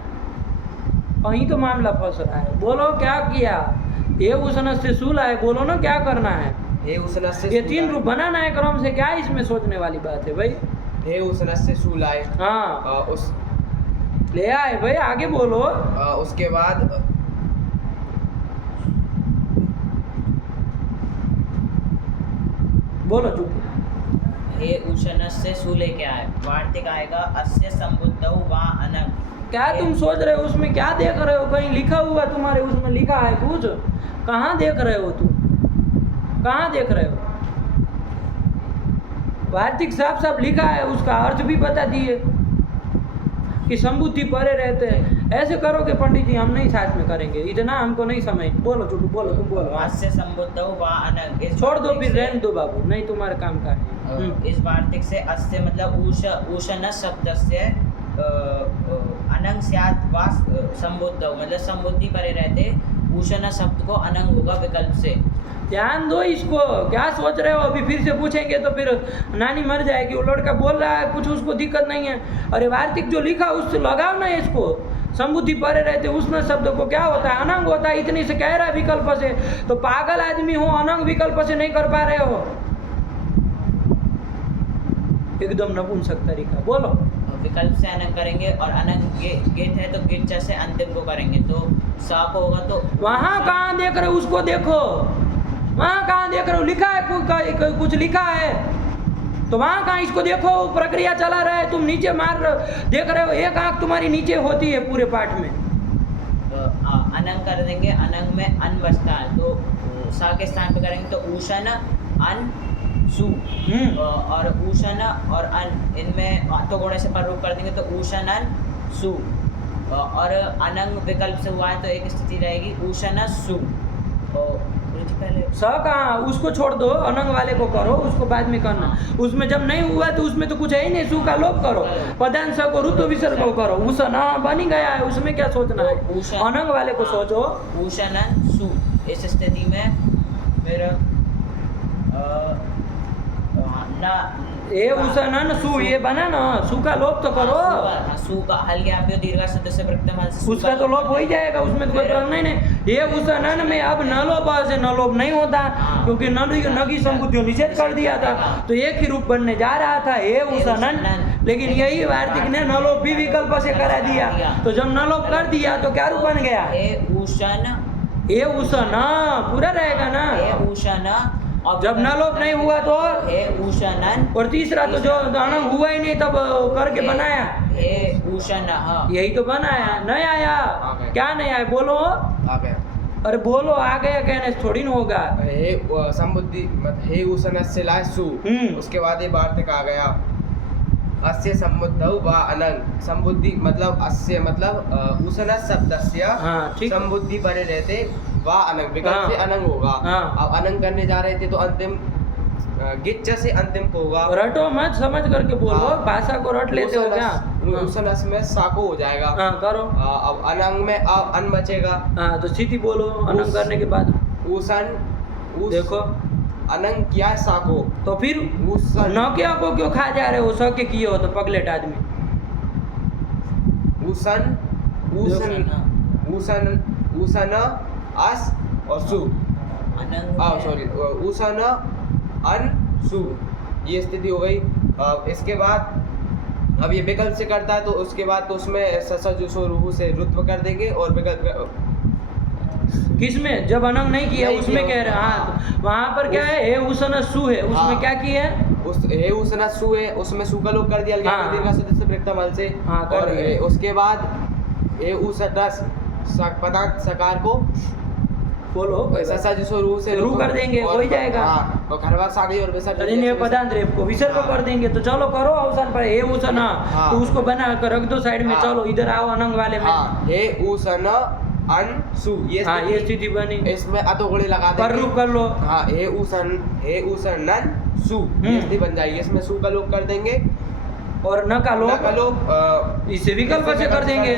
कहीं तो मामला फंस रहा है। बोलो क्या किया? ये उसनस से सूला है, बोलो ना क्या करना है? हे उसनस से ये 3 रूप बनाना है क्रम से, क्या इसमें सोचने वाली बात है भाई? हे उसनस से सूलाए। हाँ उस ले आए भाई, आगे बोलो। उसके बाद बोलो चुप। हे उशनस से सूले क्या है? वार्तिक आएगा अस्य संबुद्धौ वा अनग। क्या तुम सोच रहे हो? उसमें क्या देख रहे हो? कहीं लिखा हुआ तुम्हारे उसमें लिखा है कुछ? कहाँ देख रहे हो तुम? कहाँ देख रहे हो? वार्तिक साफ साफ लिखा है, उसका अर्थ भी बता दिए कि संबुद्धि परे रहते हैं। ऐसे करोगे पंडित जी, हम नहीं साथ में करेंगे, इतना हमको नहीं समझ। बोलो चुप, बोलो तुम बोलो। अस्य संबुद्धौ वा अनग। इस छोड़ दो वार्तिक फिर, से- रहने दो बाबू, नहीं तुम्हारे काम का है। इस वार्तिक से अस्य मतलब उशन शब्दस्य अनंग स्यात् वा संबुद्धौ मतलब संबुद्धि परे रहते, उशन शब्द को अनंग होगा विकल्प से। ध्यान दो इसको, क्या सोच रहे हो? अभी फिर से पूछेंगे तो फिर नानी मर जाएगी। वो लड़का बोल रहा है कुछ, उसको दिक्कत नहीं है। अरे वार्तिक जो लिखा उससे लगाओ ना इसको। संबुद्धि परे रहते उष्ण शब्द को क्या होता है? अनंग होता है। इतनी से कह रहा है विकल्प से, तो पागल आदमी हो, अनंग विकल्प से नहीं कर पा रहे हो, एकदम नपुंसक तरीका। बोलो विकल्प से अनंग करेंगे, और अनंग गेट है तो गिट से अंतिम को करेंगे, तो सा को होगा। तो वहाँ कहाँ देख रहे हो? उसको देखो, वहाँ कहाँ देख रहे हो? लिखा है कुछ लिखा है तो वहाँ कहाँ? इसको देखो, प्रक्रिया चला रहा है, तुम नीचे मार देख रहे हो। एक आंख तुम्हारी नीचे होती है पूरे पाठ में। तो अनंग कर देंगे, अनंग में अन बचता है, तो सा के स्थान पे करेंगे तो उशन अन सु। और उशन और अन, इनमें तो गुणे से पर रूप कर देंगे तो उशन अन सु। और अनंग विकल्प से हुआ है तो एक स्थिति रहेगी उशन सु। पहले स कहाँ? उसको छोड़ दो, अनंग वाले को करो, उसको बाद में करना। उसमें जब नहीं हुआ तो उसमें तो कुछ है ही नहीं, सु का लोप करो, पदान स को रुत्व विसर्ग को करो। उसन बन ही गया है, उसमें क्या सोचना है? अनंग वाले को सोचो। उशन सु। इस स्थिति में मेरा ना ए उसनन सु, ये बना ना, सु का लोप तो करो। सु का हल गया आप दीर्घ सदस्य प्रथम हल से उसका तो लोप हो ही जाएगा, उसमें तो कोई प्रश्न ही नहीं। ये उसनन में अब न लोप से न लोप नहीं होता, क्योंकि न की संबुद्धि निषेध कर दिया था, तो एक ही रूप बनने जा रहा था ए उसनन। लेकिन यही वार्तिक ने न लोप भी विकल्प से करा दिया, तो जब न लोप कर दिया तो क्या रूप बन गया? ए उशन, ए उसन पूरा रहेगा ना। ए उशन। जब न लोप नहीं हुआ तो, ए उशनन। और तीसरा तो जो अनंग हुआ ही नहीं तब करके बनाया, ए उशन यही तो बनाया। नहीं आया? क्या नहीं आया? बोलो। आ गया। अरे बोलो, आ गया कहने से थोड़ी ना होगा। हे संबुद्धि मतलब हे उसनस्य लाए सु। उसके बाद ये वार्तिक आ गया अस्य संबुद्धौ वा अनंग। संबुद्धि मतलब अस्य मतलब उसनस शब्दस्य हाँ, ठीक। संबुद्धि परे रहते वा अनंग विकल्प हाँ। से अनंग होगा। हाँ। अब अनंग करने जा रहे थे तो अंतिम गिच्च से अंतिम को होगा। रटो मत, समझ करके बोलो। हाँ। भाषा को रट लेते हो क्या? उसनस में साको हो जाएगा। हाँ करो। अब अनंग में अन बचेगा। हाँ तो स्थिति बोलो अनंग करने के बाद। उसन देखो अनंग क्या है साको। तो फिर उसन न क्या को क्यों खा जा रहे हो? स के किए हो तो पगलेट आदमी। उसन उसन उसन उसन अस और सु। अनंग सॉरी उसन अन सु, ये स्थिति हो गई। इसके बाद अब ये विकल्प से करता है तो उसके बाद तो उसमें ससजुसो रूहु से रुत्व कर देंगे। और विकल्प किसमें? जब अनंग नहीं किया नहीं उसमें किया। कह रहे हैं। हाँ तो वहाँ पर क्या है? हे उसन सु है, उसमें हाँ। क्या किया है? उस हे उसना सु है, उसमें सु का लोप कर दिया हाँ। दीर्घ सदस्य प्रथम हल से। हाँ, कर और दिया। उसके बाद हे उसदस पदार्थ सकार को बोलो। ससजुसो रूहु से रू कर देंगे, हो ही जाएगा। हाँ, और घरवासानी और विसर्ग ऋण पदांत को विसर्ग कर देंगे तो चलो करो अवसान पर हे उसन हाँ। तो उसको बना कर रख दो साइड में, हाँ। चलो इधर आओ अनंग वाले में। हाँ, हे उसन अन सु हाँ ये स्थिति बनी। इसमें अतोगुणी लगा पर देंगे। रूप कर लो। हाँ, हे उसन नन सु ये स्थिति बन जाएगी। इसमें सु का लोप कर देंगे और न का न का लोप लोप इसे विकल्प से कर देंगे।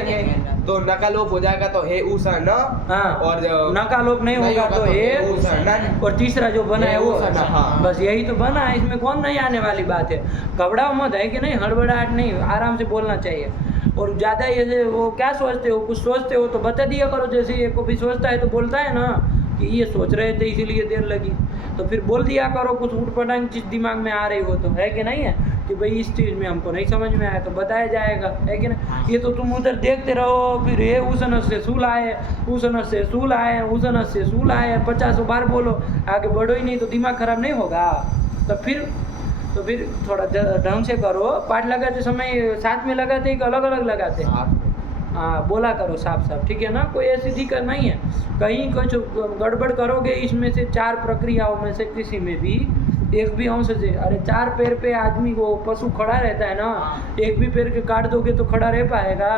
तो न का लोप हो जाएगा तो हे उसन हाँ और न का लोप नहीं होगा तो हे उसन और तीसरा जो बना है वो उसन, हाँ। बस यही तो बना है, इसमें कौन नहीं आने वाली बात है। घबराओ मत, है कि नहीं, हड़बड़ाहट नहीं, आराम से बोलना चाहिए। और ज़्यादा ये वो क्या सोचते हो, कुछ सोचते हो तो बता दिया करो। जैसे ये को भी सोचता है तो बोलता है ना कि ये सोच रहे थे इसीलिए देर लगी, तो फिर बोल दिया करो कुछ उठपटांग चीज़ दिमाग में आ रही हो तो, है कि नहीं है कि भाई इस चीज़ में हमको नहीं समझ में आया तो बताया जाएगा, है कि नहीं। ये तो तुम उधर देखते रहो, फिर ये उसन से सूल आए, उसन से सूल आए, उसन से सूल आए, 50 बार बोलो, आगे बढ़ो ही नहीं तो दिमाग खराब नहीं होगा। तो फिर थोड़ा ढंग से करो। पाठ लगाते समय साथ में लगाते कि अलग अलग लगाते? हाँ बोला करो साफ साफ, ठीक है ना। कोई ऐसी दिक्कत नहीं है। कहीं कुछ गड़बड़ करोगे इसमें से 4 प्रक्रियाओं में से किसी में भी एक भी अंश से, अरे 4 पैर पे आदमी वो पशु खड़ा रहता है ना, एक भी पैर के काट दोगे तो खड़ा रह पाएगा?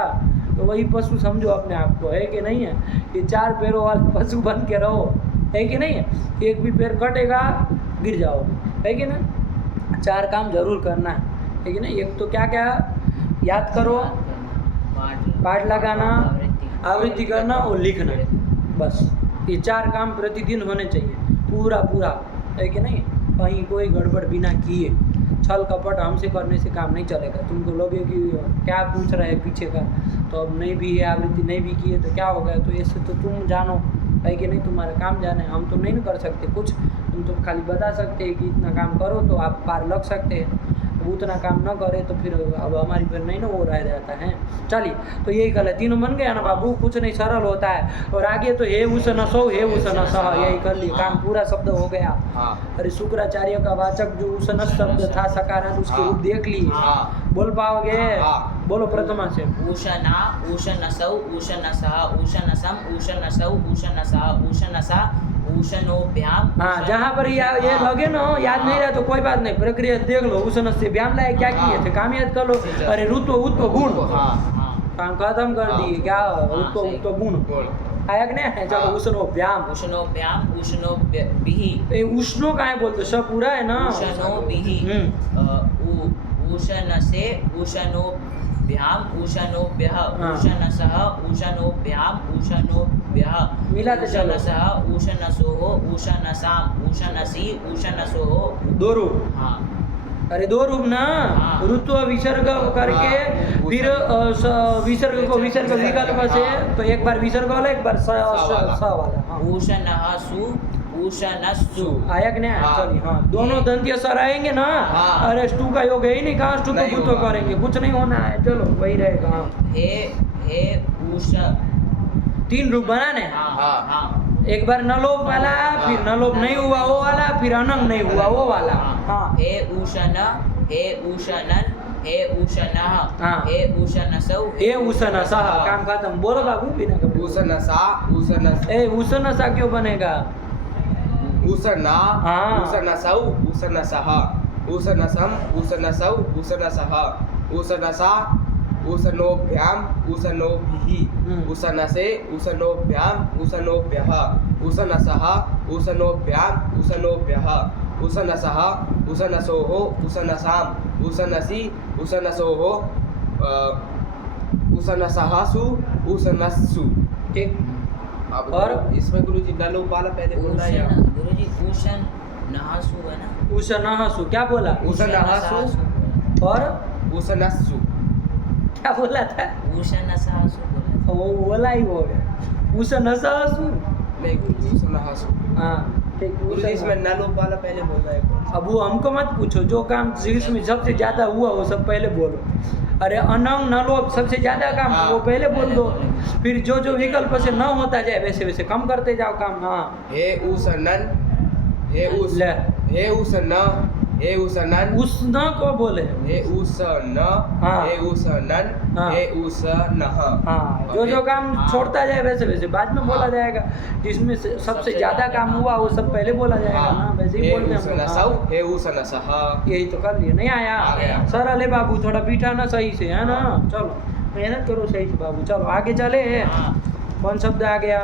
तो वही पशु समझो अपने आप को, है कि नहीं है। ये 4 पैरों वाले पशु बन के रहो, है कि नहीं है। एक भी पैर कटेगा गिर जाओ, है कि ना। 4 काम जरूर करना है कि नहीं। एक तो क्या क्या याद करो, पाठ लगाना, आवृत्ति करना और लिखना, बस ये 4 काम प्रतिदिन होने चाहिए पूरा, है कि नहीं। कहीं कोई गड़बड़ बिना किए छल कपट हमसे करने से काम नहीं चलेगा। तुमको लगे कि क्या पूछ रहे हैं पीछे का, तो अब नहीं भी है आवृत्ति, नहीं भी की है तो क्या हो गया, तो ऐसे तो तुम जानो, है कि नहीं, तुम्हारा काम जाने। हम तो नहीं ना कर सकते कुछ, तुम तो खाली बता सकते हैं कि इतना काम करो तो आप पार लग सकते हैं। अब उतना काम न करे तो फिर अब हमारी फिर नहीं ना वो रह जाता है। चलिए तो यही कल है, तीनों बन गया ना बाबू, कुछ नहीं, सरल होता है। और आगे तो हे उस न सो, हे उस न सह, यही कर लिए, काम पूरा शब्द हो गया। अरे शुक्राचार्य का वाचक जो उस न शब्द था सकारांत, उसके रूप देख लिए, बोल पाओगे? बोलो प्रथमा से। उषना, उषनसौ, उषनसः, उषनसम, उषनसौ, उषनसः, उषनसा, उषनोभ्याम। हाँ, जहाँ पर ये लगे ना याद नहीं रहा तो कोई बात नहीं, प्रक्रिया देख लो। उषन से व्याम लाए क्या किए थे, काम याद कर लो। अरे रुत्व उत्व गुण, काम खत्म कर दिए, क्या उत्व गुण आया कि नहीं। चलो उष्णोभ्याम, उष्णोभ्याम, उष्णोभिः। उष्णो का है बोलते, सब पूरा है ना। उष्णोभिः, उषनसे, उषणोभ्याम, उषणोभ्यः, उषनसः, उषणोभ्याम, उषणोभ्यः, मिलाते चलो। उषनसः, उषनसोः, उषनसाम, उषनसि, उषनसोः। 2 रूप। हाँ, अरे 2 रूप ना, ऋतु विसर्ग करके फिर विसर्ग को विसर्ग विकल्प से, तो एक बार विसर्ग वाला, एक बार स वाला। उषनः सु, उषनस्सु। आया कि नहीं? चलिए हाँ, दोनों दंत्य सर आएंगे ना। अरे स्टू का योग है ही नहीं, कहाँ स्टू को भूतो करेंगे, कुछ नहीं होना है। चलो वही रहेगा। हे उष, 3 रूप बनाने। हाँ, एक बार नलोप वाला, फिर नलोप नहीं हुआ वो वाला, फिर अनंग नहीं हुआ वो वाला। हाँ, हे उषन, हे उषनन, हे उषनः, हे उषनसौ, हे उषनसः। काम खत्म। बोलो बाबू बिना कभी। उषनसा, उषनस, ए उषनसा क्यों बनेगा? उषना, हाँ। उषनसौ, उषनसः, उषनसम, उषनसौ, उषनसः, उषनसा, उषनोभ्याम, उषनोभिः, उषनसे, उषनोभ्याम, उषनोभ्यः, उषनसः, उषनोभ्याम, उषनोभ्यः, उषनसः, उषनसोः, उषनसाम, उषनसि, उषनसोः, उषनसहसु, उषनस्सु। ठीक। अब और इसमें गुरुजी नलोप वाला पहले बोलना है या गुरुजी उषन नहासु है ना। उषनहसु क्या बोला? उषनहसु और उषनस्सु क्या बोला था? उषनसहसु बोला। वो बोला ही वो है। उषनसहसु नहीं गुरुजी, उषनहसु। हाँ ठीक। गुरुजी इसमें नलोप वाला पहले बोलना है। अब वो हमको मत पूछो, जो काम जिसमें सबसे ज्यादा हुआ वो सब पहले बोलो। अरे अनंग नलोप सबसे ज्यादा काम वो पहले बोल दो, फिर जो जो विकल्प से न होता जाए वैसे वैसे कम करते जाओ काम। हाँ, हे उषनन, हे उष, ले। हे उषन, हे उसनन, उष्ण को बोले। हे उसन, हाँ। हे उसनन, हाँ। हे उसनह। हाँ, जो काम हाँ। छोड़ता जाए वैसे वैसे बाद में बोला हाँ। जाएगा, जिसमें सबसे सबसे ज्यादा ज्यादा काम काम हुआ वो सब पहले बोला जाएगा ना, हाँ, वैसे ही हे बोलते हैं हम लोग। उसनसौ, हाँ। हे उसनसह। यही तो कर लिए, नहीं आया आ गया। सर। अले बाबू थोड़ा पीटा ना सही से, है ना। चलो मेहनत करो सही से बाबू। चलो आगे चले। हाँ। कौन शब्द आ गया?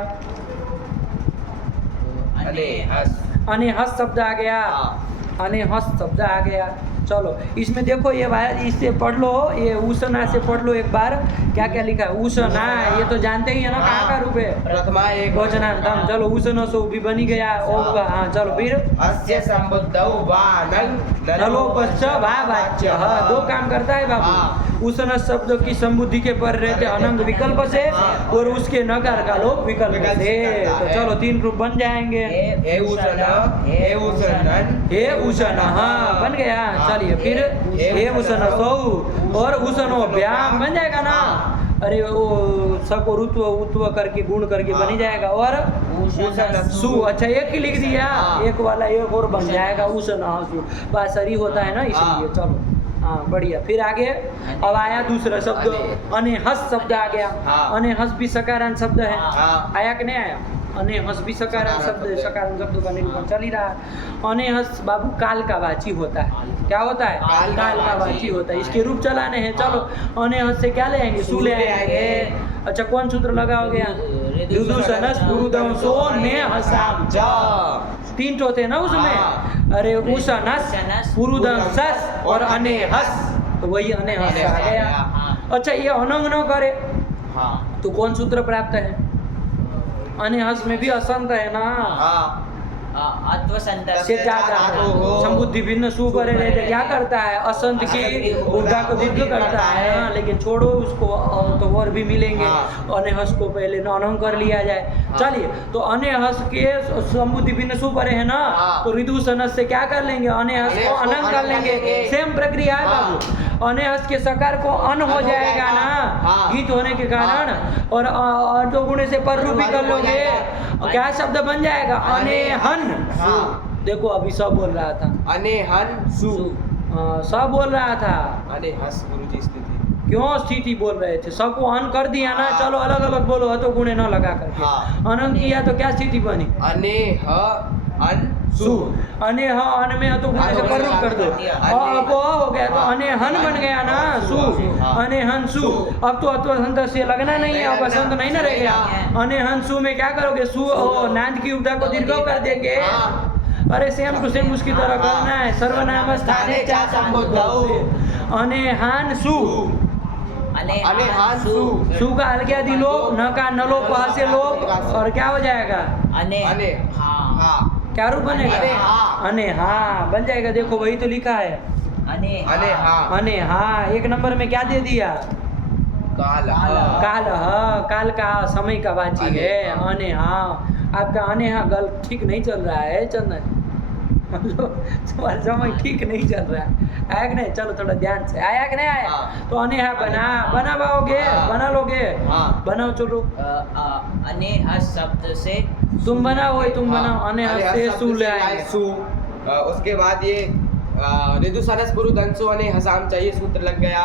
अनेहस। अनेहस शब्द आ गया। हाँ। अनेहस शब्द आ गया। चलो इसमें देखो ये भाई, इससे पढ़ लो, ये उषना से पढ़ लो एक बार, क्या क्या लिखा है। उषना, ये तो जानते ही है ना, कहाँ का रूप है? प्रथमा एक वचनांतम। चलो उषना सो भी बनी गया, ओ होगा। हाँ चलो फिर अस्य संबुद्धौ वा नंग नलोपश्च भावाच्य। हाँ, दो काम करता है बाबू। हाँ। उसन शब्द की संबुद्धि के पर रहते अनंग विकल्प से, हाँ। और उसके नकार का लोप विकल्प विकल्प से। से करता तो है। चलो 3 रूप बन जाएंगे। हे उसन, हे उसनन, हे उसन, हाँ बन गया। हाँ। चलिए फिर हे उसन सौ और उसनो व्याम बन जाएगा ना। हाँ। अरे वो सबको रुत्व उत्व करके गुण करके हाँ। बनी जाएगा। और सु, अच्छा एक ही लिख दिया, हाँ। एक वाला एक और बन जाएगा उसन सु। बासरी होता है ना इसलिए। हाँ। चलो हाँ बढ़िया। फिर आगे अब आया दूसरा शब्द, अनेहस शब्द आ गया। हाँ। अनेहस भी सकारांत शब्द है। हाँ। आया कि नहीं आया? अनेहस भी सकारांत शब्द है। सकारांत शब्दों का निरूपण चल ही रहा है। अनेहस बाबू काल का वाची होता है। क्या होता है? काल का काल का वाची वाची होता है। इसके रूप चलाने हैं। चलो अनेहस से क्या ले आएंगे? सु ले आएंगे। अच्छा कौन सूत्र लगाओगे? ऋदुसनस पुरुदम सो ने हसाम। जा। 3 तो थे ना उसमें। हाँ। अरे उसनस पुरुदम सस और अनेहस, तो वही अनेहस आ गया। हाँ। अच्छा ये अनंग न करे हाँ। तो कौन सूत्र प्राप्त है? अनेहस में भी असंत है ना। हाँ। अत्वसंत से क्या जाता है? संबुद्धि भिन्न सु परे रहते क्या करता है? असंत की ऊर्जा को दीर्घ करता है। हाँ, लेकिन छोड़ो उसको, तो और भी मिलेंगे। हाँ। अनेहस को पहले अनंग कर लिया जाए। हाँ। चलिए तो अनेहस के संबुद्धि भिन्न सु परे है ना, हाँ। तो ऋदुसनस से क्या कर लेंगे? अनेहस को अनंग कर लेंगे। सेम प्रक्रिया है हाँ। बाबू। अनेहस के सकार को अन हो जाएगा ना, हाँ। गीत होने के कारण। और तो गुण से पर रूप भी कर लोगे, और क्या शब्द बन जाएगा? अनेहन। हाँ। देखो अभी सब बोल रहा था, अनेहन सु। सब बोल रहा था। अनेहस गुरुजी स्थिति। क्यों स्थिति बोल रहे थे? सबको अन कर दिया ना। हाँ। चलो अलग अलग बोलो, हतो गुणे न लगा करके। हाँ। अनंग किया तो क्या स्थिति बनी? अनेह अन सु। सु। अने हाँ अन में हतो गुणे से पर रूप कर दो। अने- अब हो गया तो हाँ। अनेहन बन गया ना। सु। हाँ। अनेहन सु। अब तो अत्वसंत से लगना नहीं है, अब असंत नहीं ना रह गया। अनेहन सु में क्या करोगे? सु और नांद की उपधा को दीर्घ कर देंगे। हाँ। अरे सेम टू सेम उसकी तरह करना है। सर्वनाम स्थाने चा संबोधौ। अनेहान सु। अनेहान सु। सु का हल क्या दी लोप, न का न लोप, वहां से लोप, और क्या हो जाएगा? अने अने। हाँ हाँ। क्या रूप बनेगा? अने हाँ। अने हाँ बन जाएगा। देखो वही तो लिखा है, अने अने हाँ। अने हाँ। 1 नंबर में क्या दे दिया? काल। काल। काल का समय का वाची अने है। हाँ। अने हाँ। आपका अने हाँ गल ठीक नहीं चल रहा है चंदन, मतलब तुम्हारा समय ठीक नहीं चल रहा है। आया कि नहीं? चलो थोड़ा ध्यान से। आया कि नहीं आया? हाँ। तो अने हाँ बना पाओगे? हाँ। बना लोगे? हाँ। बनाओ चलो। अने हस शब्द से तुम बनाओ, वही तुम हाँ। बनाओ। अने हाँ अने से हस सु शब्द ले से आएंगे। सु। उसके बाद ये ऋदुसनस पुरुदंसो अने हसाम चाहिए सूत्र लग गया।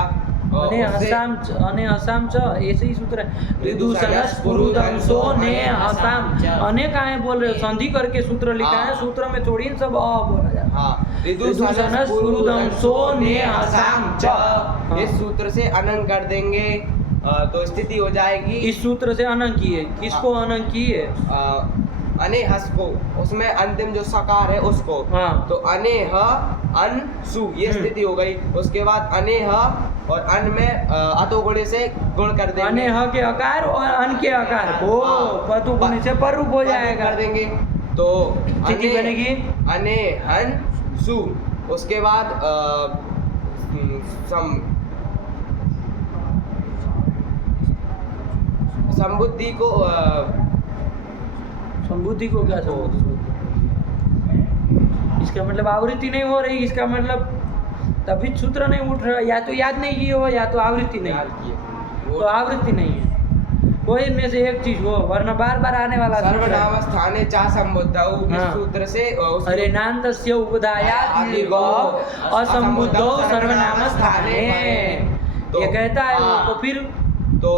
अने हसाम च ऐसे ही सूत्र है। ऋदुसनस पुरुदम सो ने हसाम। अने काहे बोल रहे हो? संधि करके सूत्र लिखा है। हाँ। सूत्र में थोड़ी इन सब बोला जाता है। हाँ। ऋदुसनस पुरुदम सो ने हसाम च। इस सूत्र से अनंग कर देंगे तो स्थिति हो जाएगी। इस सूत्र से अनंग की है। किसको अनंग की है? अनेहस को, उसमें अंतिम जो सकार है उसको। हाँ। तो अनेह अन सु, ये स्थिति हो गई। उसके बाद अनेह और अन में अतो गुणे से गुण कर देंगे। अने ह के आकार और अन के आकार को हाँ। पतु गुणे से पर रूप हो जाएगा। कर देंगे तो स्थिति बनेगी अने हन सु। उसके बाद संबुद्धि को संबुद्धि को क्या संबुद्धि? इसका मतलब आवृत्ति नहीं हो रही। इसका मतलब तभी सूत्र नहीं उठ रहा। या तो याद नहीं किए हो, या तो आवृत्ति नहीं है। तो आवृत्ति नहीं है। कोई में से एक चीज हो, वरना बार बार आने वाला सूत्र है। सर्वनाम स्थाने चा संबुद्धौ इस हाँ। सूत्र से उसकी- अरे नान्तस्य उपधायात् दीर्घो असंबुद्धो सर्वनाम स्थाने, तो- ये कहता है वो। हाँ। तो फिर तो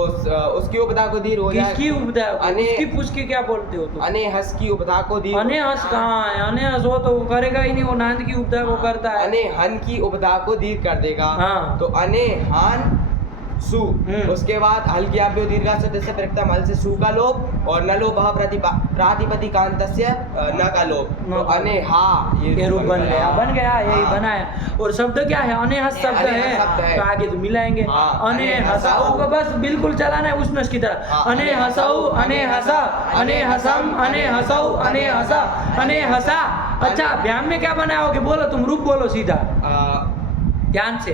उसकी उपधा को दीर्घ हो जाए। किसकी उपधा, अने- उसकी पुछ के क्या बोलते हो तुम? अने हस की उपधा को दीर्घ, अने हंस कहाँ है? अने हंस हो तो वो करेगा ही नहीं, वो नांद की उपधा को करता है। अने हन की उपधा को दीर्घ कर देगा। हाँ। तो अने हान सु, हम्म। उसके बाद हल की आभ्यो दीर्घा से प्रयुक्तम हल से सु का लोप और न लोप प्रातिपदिकांतस्य न का लोप। न तो का अने हा ये रूप बन गया, बन गया, यही हाँ। बना है। और शब्द क्या है? अने हंस शब्द अने है, हंस शब्द है। तो आगे तो मिलाएंगे। हाँ, अने अने हंसाओ हंसाओ को बस बिल्कुल चलाना है उसनस की तरह। हाँ, अने अने हंसाओ, हंसाओ, अने हंसा, अने हंसम, अने हंसाओ, अने हंसा, अने हंसा। अच्छा, व्याम में क्या बनाओगे? बोलो तुम, रूप बोलो सीधा ध्यान से।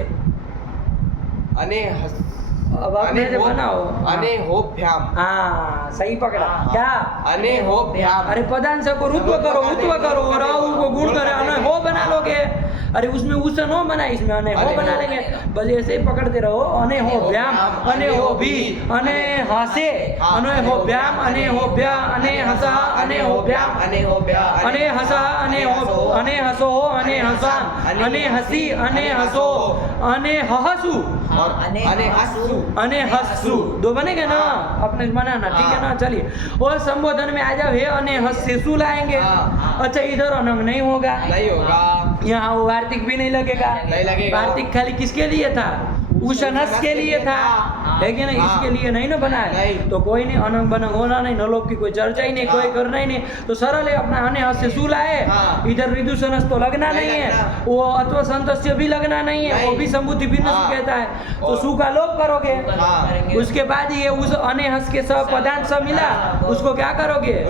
अने हस अब अपने से बनाओ। अने होभ्याम, हाँ, सही पकड़ा। हाँ। क्या? अने होभ्याम। अरे पदांश को रुत्व करो, उत्व करो, राहु को गुण करे, अने हो बना लोगे। अरे उसमें उस नो बना, इसमें अने हो अने बना हो। लेंगे। बस ऐसे ही पकड़ते रहो। अने हो व्याम, अने हो भी, अने हंसे, अने हो व्याम, अने हो व्या, अने हंसा, अने हो व्याम, अने होभ्या, अने हंसा, अने हो, अने हंसो, अने हंसाम, अने हंसी, अने हंसो, अने हंसू, और अने हसु। अने हस्सु। दो बनेगा ना, अपने बनाना, ठीक है ना? चलिए, और संबोधन में आ जाओ, हे अने हस्सेसु लाएंगे। हाँ। अच्छा, इधर अनंग नहीं होगा, नहीं होगा, यहाँ वो वार्तिक भी नहीं लगेगा। नहीं लगेगा। वार्तिक खाली किसके लिए था? उशनस के लिए था, है कि नहीं? हाँ। इसके लिए नहीं ना बनाया। नहीं। तो कोई नहीं, अनंग बनंग होना नहीं, नलोप की कोई चर्चा ही नहीं, हाँ। कोई करना ही नहीं। तो सरल है अपना, अने हस्य सु लाए। हाँ। इधर ऋदुसनस तो लगना नहीं नहीं है, लगना। वो अत्व संतस्य भी लगना नहीं है, वो नहीं। भी संबुद्धि भिन्न हाँ। कहता है। तो और- सु का लोप करोगे। हाँ। उसके बाद ये उस अने हस के सब पदांत सब मिला, उसको क्या करोगे?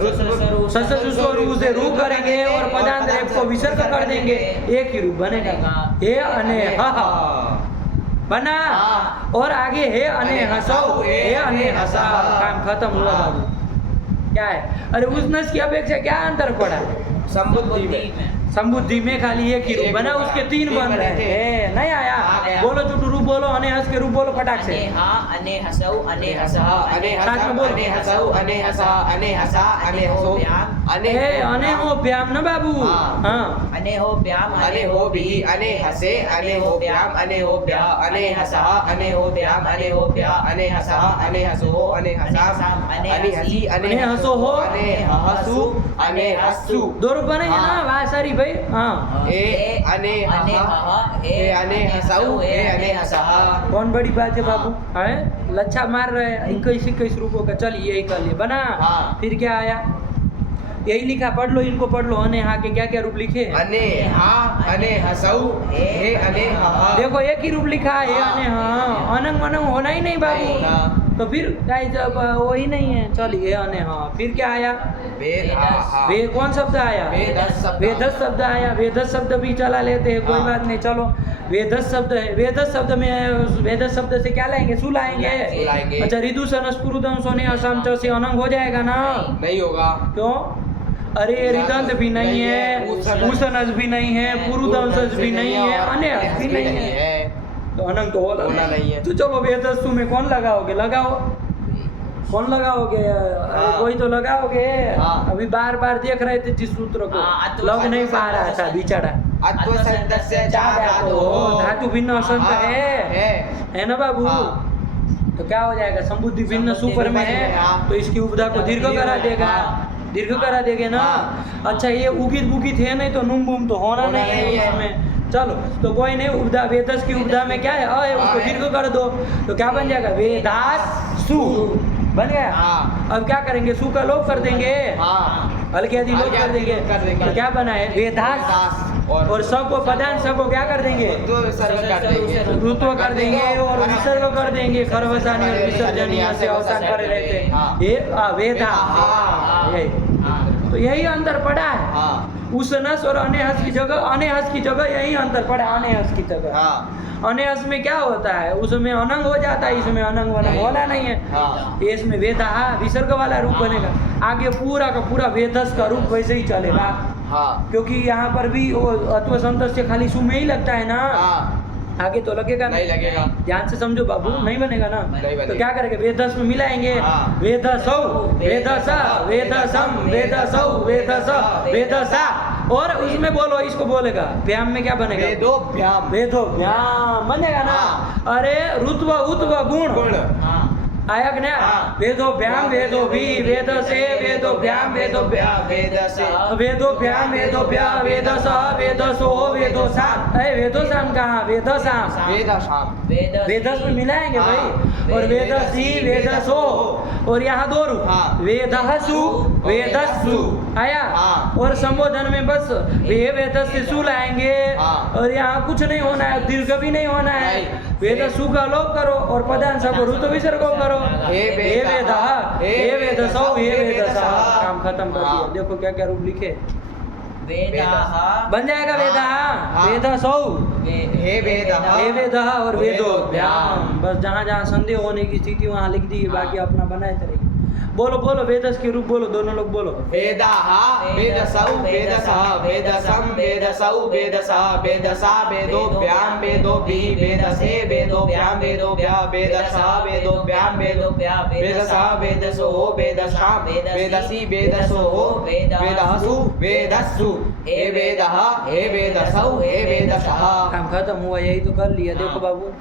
सस उसको रू से रू करेंगे और पदांत रेप को विसर्ग कर देंगे, एक ही रूप बनेगा। हे अने ह बना। हाँ। और आगे हे अने हंसो, हे अने हंसा, काम खत्म हुआ बाबू। क्या है? अरे उस नस की अपेक्षा क्या अंतर पड़ा? संबुद्धि में। संबुद्धि में खाली एक ही रूप एक बना, रूप उसके बना। तीन तीन बन बने रहे थे। हैं। नहीं आया? आ गया। बोलो चुटू रूप बोलो, अने हंस के रूप बोलो फटाक से। अने हा, अने हसौ, अने हसा, अने साथ में हसा, बोल। अने हसौ, अने हसा, अने हसा, अने हसो, अने ए, अने हो व्याम ना बाबू। हाँ। हाँ, अने हो व्याम, अने हो भी, अने हसे, अने हो व्याम, अने हो व्या, अने हसा, अने हो व्याम, अने हो व्या, अने हसा, अने हसो, अने हसाम, अने हसी, अने हसो हो, अने हसु, अने हसु। दो रूप बने हैं ना? हाँ। वाह सारी भाई। हाँ, ए अने हहा, ए अने हसाऊ, ए अने हसहा। कौन बड़ी बात है बाबू? है लच्छा मार रहे हैं 21 रूपों का। चलिए यही कर लिए बना। हाँ। फिर क्या आया? यही लिखा, पढ़ लो, इनको पढ़ लो। अने हा के क्या क्या रूप लिखे हैं? अने हा, अने हसऊ, हे अने हहा। देखो एक ही रूप लिखा है, ये अने हाँ। अनंग मनंग होना ही नहीं नहीं बाबू। होना। तो फिर गाइस अब वही नहीं है। चलिए अने हाँ। फिर क्या आया? वेद हा, वे कौन शब्द आया? वेदस शब्द। वेदस शब्द आया। वेदस शब्द भी चला लेते हैं, कोई हाँ। बात नहीं। चलो, वेदस शब्द है। वेदस शब्द में वेदस शब्द से क्या लाएंगे? सु लाएंगे। सु लाएंगे। अच्छा, ऋतु सनस पुरुदम सोने असम च से अनंग हो जाएगा ना? नहीं होगा। क्यों? अरे रिदंत भी नहीं है, उसनस भी नहीं है, पुरुदंसस भी नहीं है, अने भी नहीं है, तो अनंग तो होना नहीं है। तो चलो वेदस्सु में कौन लगाओगे? लगाओ। कौन लगाओगे? अरे हाँ। कोई तो लगाओगे। हाँ। अभी बार बार देख रहे थे जिस सूत्र को, हाँ, अत्व लग नहीं पा रहा था संतस्य। बेचारा। अत्व संतस्य चा धातु। धातु भिन्न असंत हाँ, है ना बाबू? हाँ। तो क्या हो जाएगा? संबुद्धि भिन्न सुपर में है, हाँ। तो इसकी उपधा को दीर्घ करा देगा। हाँ। दीर्घ करा देगे ना? अच्छा, ये उगित बुगित है नहीं, तो नुम बुम तो होना होना नहीं नहीं है है। इसमें। चलो, तो कोई नहीं, उपधा वेदस की उपधा में क्या है? अ है, उसको दीर्घ कर दो, तो क्या बन जाएगा? वेदास सु बन गया। हाँ। अब क्या करेंगे? सु का लोप कर देंगे, हाँ। हल्के आदि लोप कर देंगे, कर देंगे। तो क्या बना है? वेदास। और सबको पदांश सबको क्या कर देंगे? तो विसर्ग कर देंगे। ऋत्व कर देंगे और विसर्ग कर देंगे। खरवसानी और विसर्जनीय से अवसान पर रहते हाँ। ये वेदा। हाँ। यही तो यही अंतर पड़ा है। हाँ। उसनस और अनेहस की जगह, अनेहस की जगह यही अंतर पड़ा। अनेहस की जगह हाँ। अनेहस में क्या होता है? उसमें अनंग हो जाता है, इसमें अनंग वनंग होना नहीं है। हाँ। ये इसमें वेदा विसर्ग वाला रूप बनेगा। आगे पूरा का पूरा वेदस का रूप वैसे ही चलेगा, हाँ। क्योंकि यहाँ पर भी वो अत्व संतस से खाली सु में ही लगता है ना। हाँ। आगे तो लगेगा नहीं लगेगा। ध्यान से समझो बाबू, हाँ। नहीं बनेगा ना। नहीं बनेगा। तो क्या करेंगे, वेदस में मिलाएंगे। हाँ। वेदसौ वेदस वेदसम वेदसौ वेदस वेदसा, और उसमें बोलो, इसको बोलेगा व्याम में क्या बनेगा, वेदोभ्याम। वेदोभ्याम बनेगा ना। हाँ। अरे रुत्व उत्व गुण गुण। हाँ आया कि नहीं? हाँ। वेदोभ्याम वेदोभि वेदसे वेदोभ्याम वेदोभ्याम वेदसे। वेदोभ्याम वेदोभ्याम वेदस वेदसो वेदोसाम। अरे वेदोसाम कहाँ, वेदसाम वेदशाम। वेदस में मिलाएंगे हाँ। भाई। और वेदसी वेदसो, और यहाँ दो रूप, हाँ। वेदहसु वेदस्सु आया। हाँ। और संबोधन में बस वे वेदस्सु लाएंगे। हाँ। और यहाँ कुछ नहीं होना है, दीर्घ भी नहीं होना है। नहीं। वेदस्सु का लोप करो और पदांश को ऋतु विसर्ग करो। हे हे वेदः हे वेदसौ हे वेदसः। काम खत्म कर दिया। हाँ। देखो क्या क्या रूप लिखे, वेदाः बन जाएगा वेदः हाँ। वेदसौ हे वेदः हे वेदः और वेदोभ्याम। वेदोभ्याम। बस जहाँ जहाँ संदेह होने की स्थिति वहाँ लिख दी, हाँ। बाकी अपना बनाए चलेगी। बोलो बोलो वेदस के रूप बोलो, दोनों लोग बोलो। वेदाः वेदसौ वेदसः वेदसं वेदसौ वेदसः वेदसा वेदोभ्याम वेदोभि वेदसे वेदोभ्याम वेदोभ्या वेदसा वेदोभ्याम वेदोभ्या वेदसा वेदसो वेदसां वेदसी वेदसो वेदहसु वेदस्सु हे वेदः हे वेदसौ हे वेदसः। काम खत्म हुआ, यही तो कर लिया। देखो हाँ। बाबू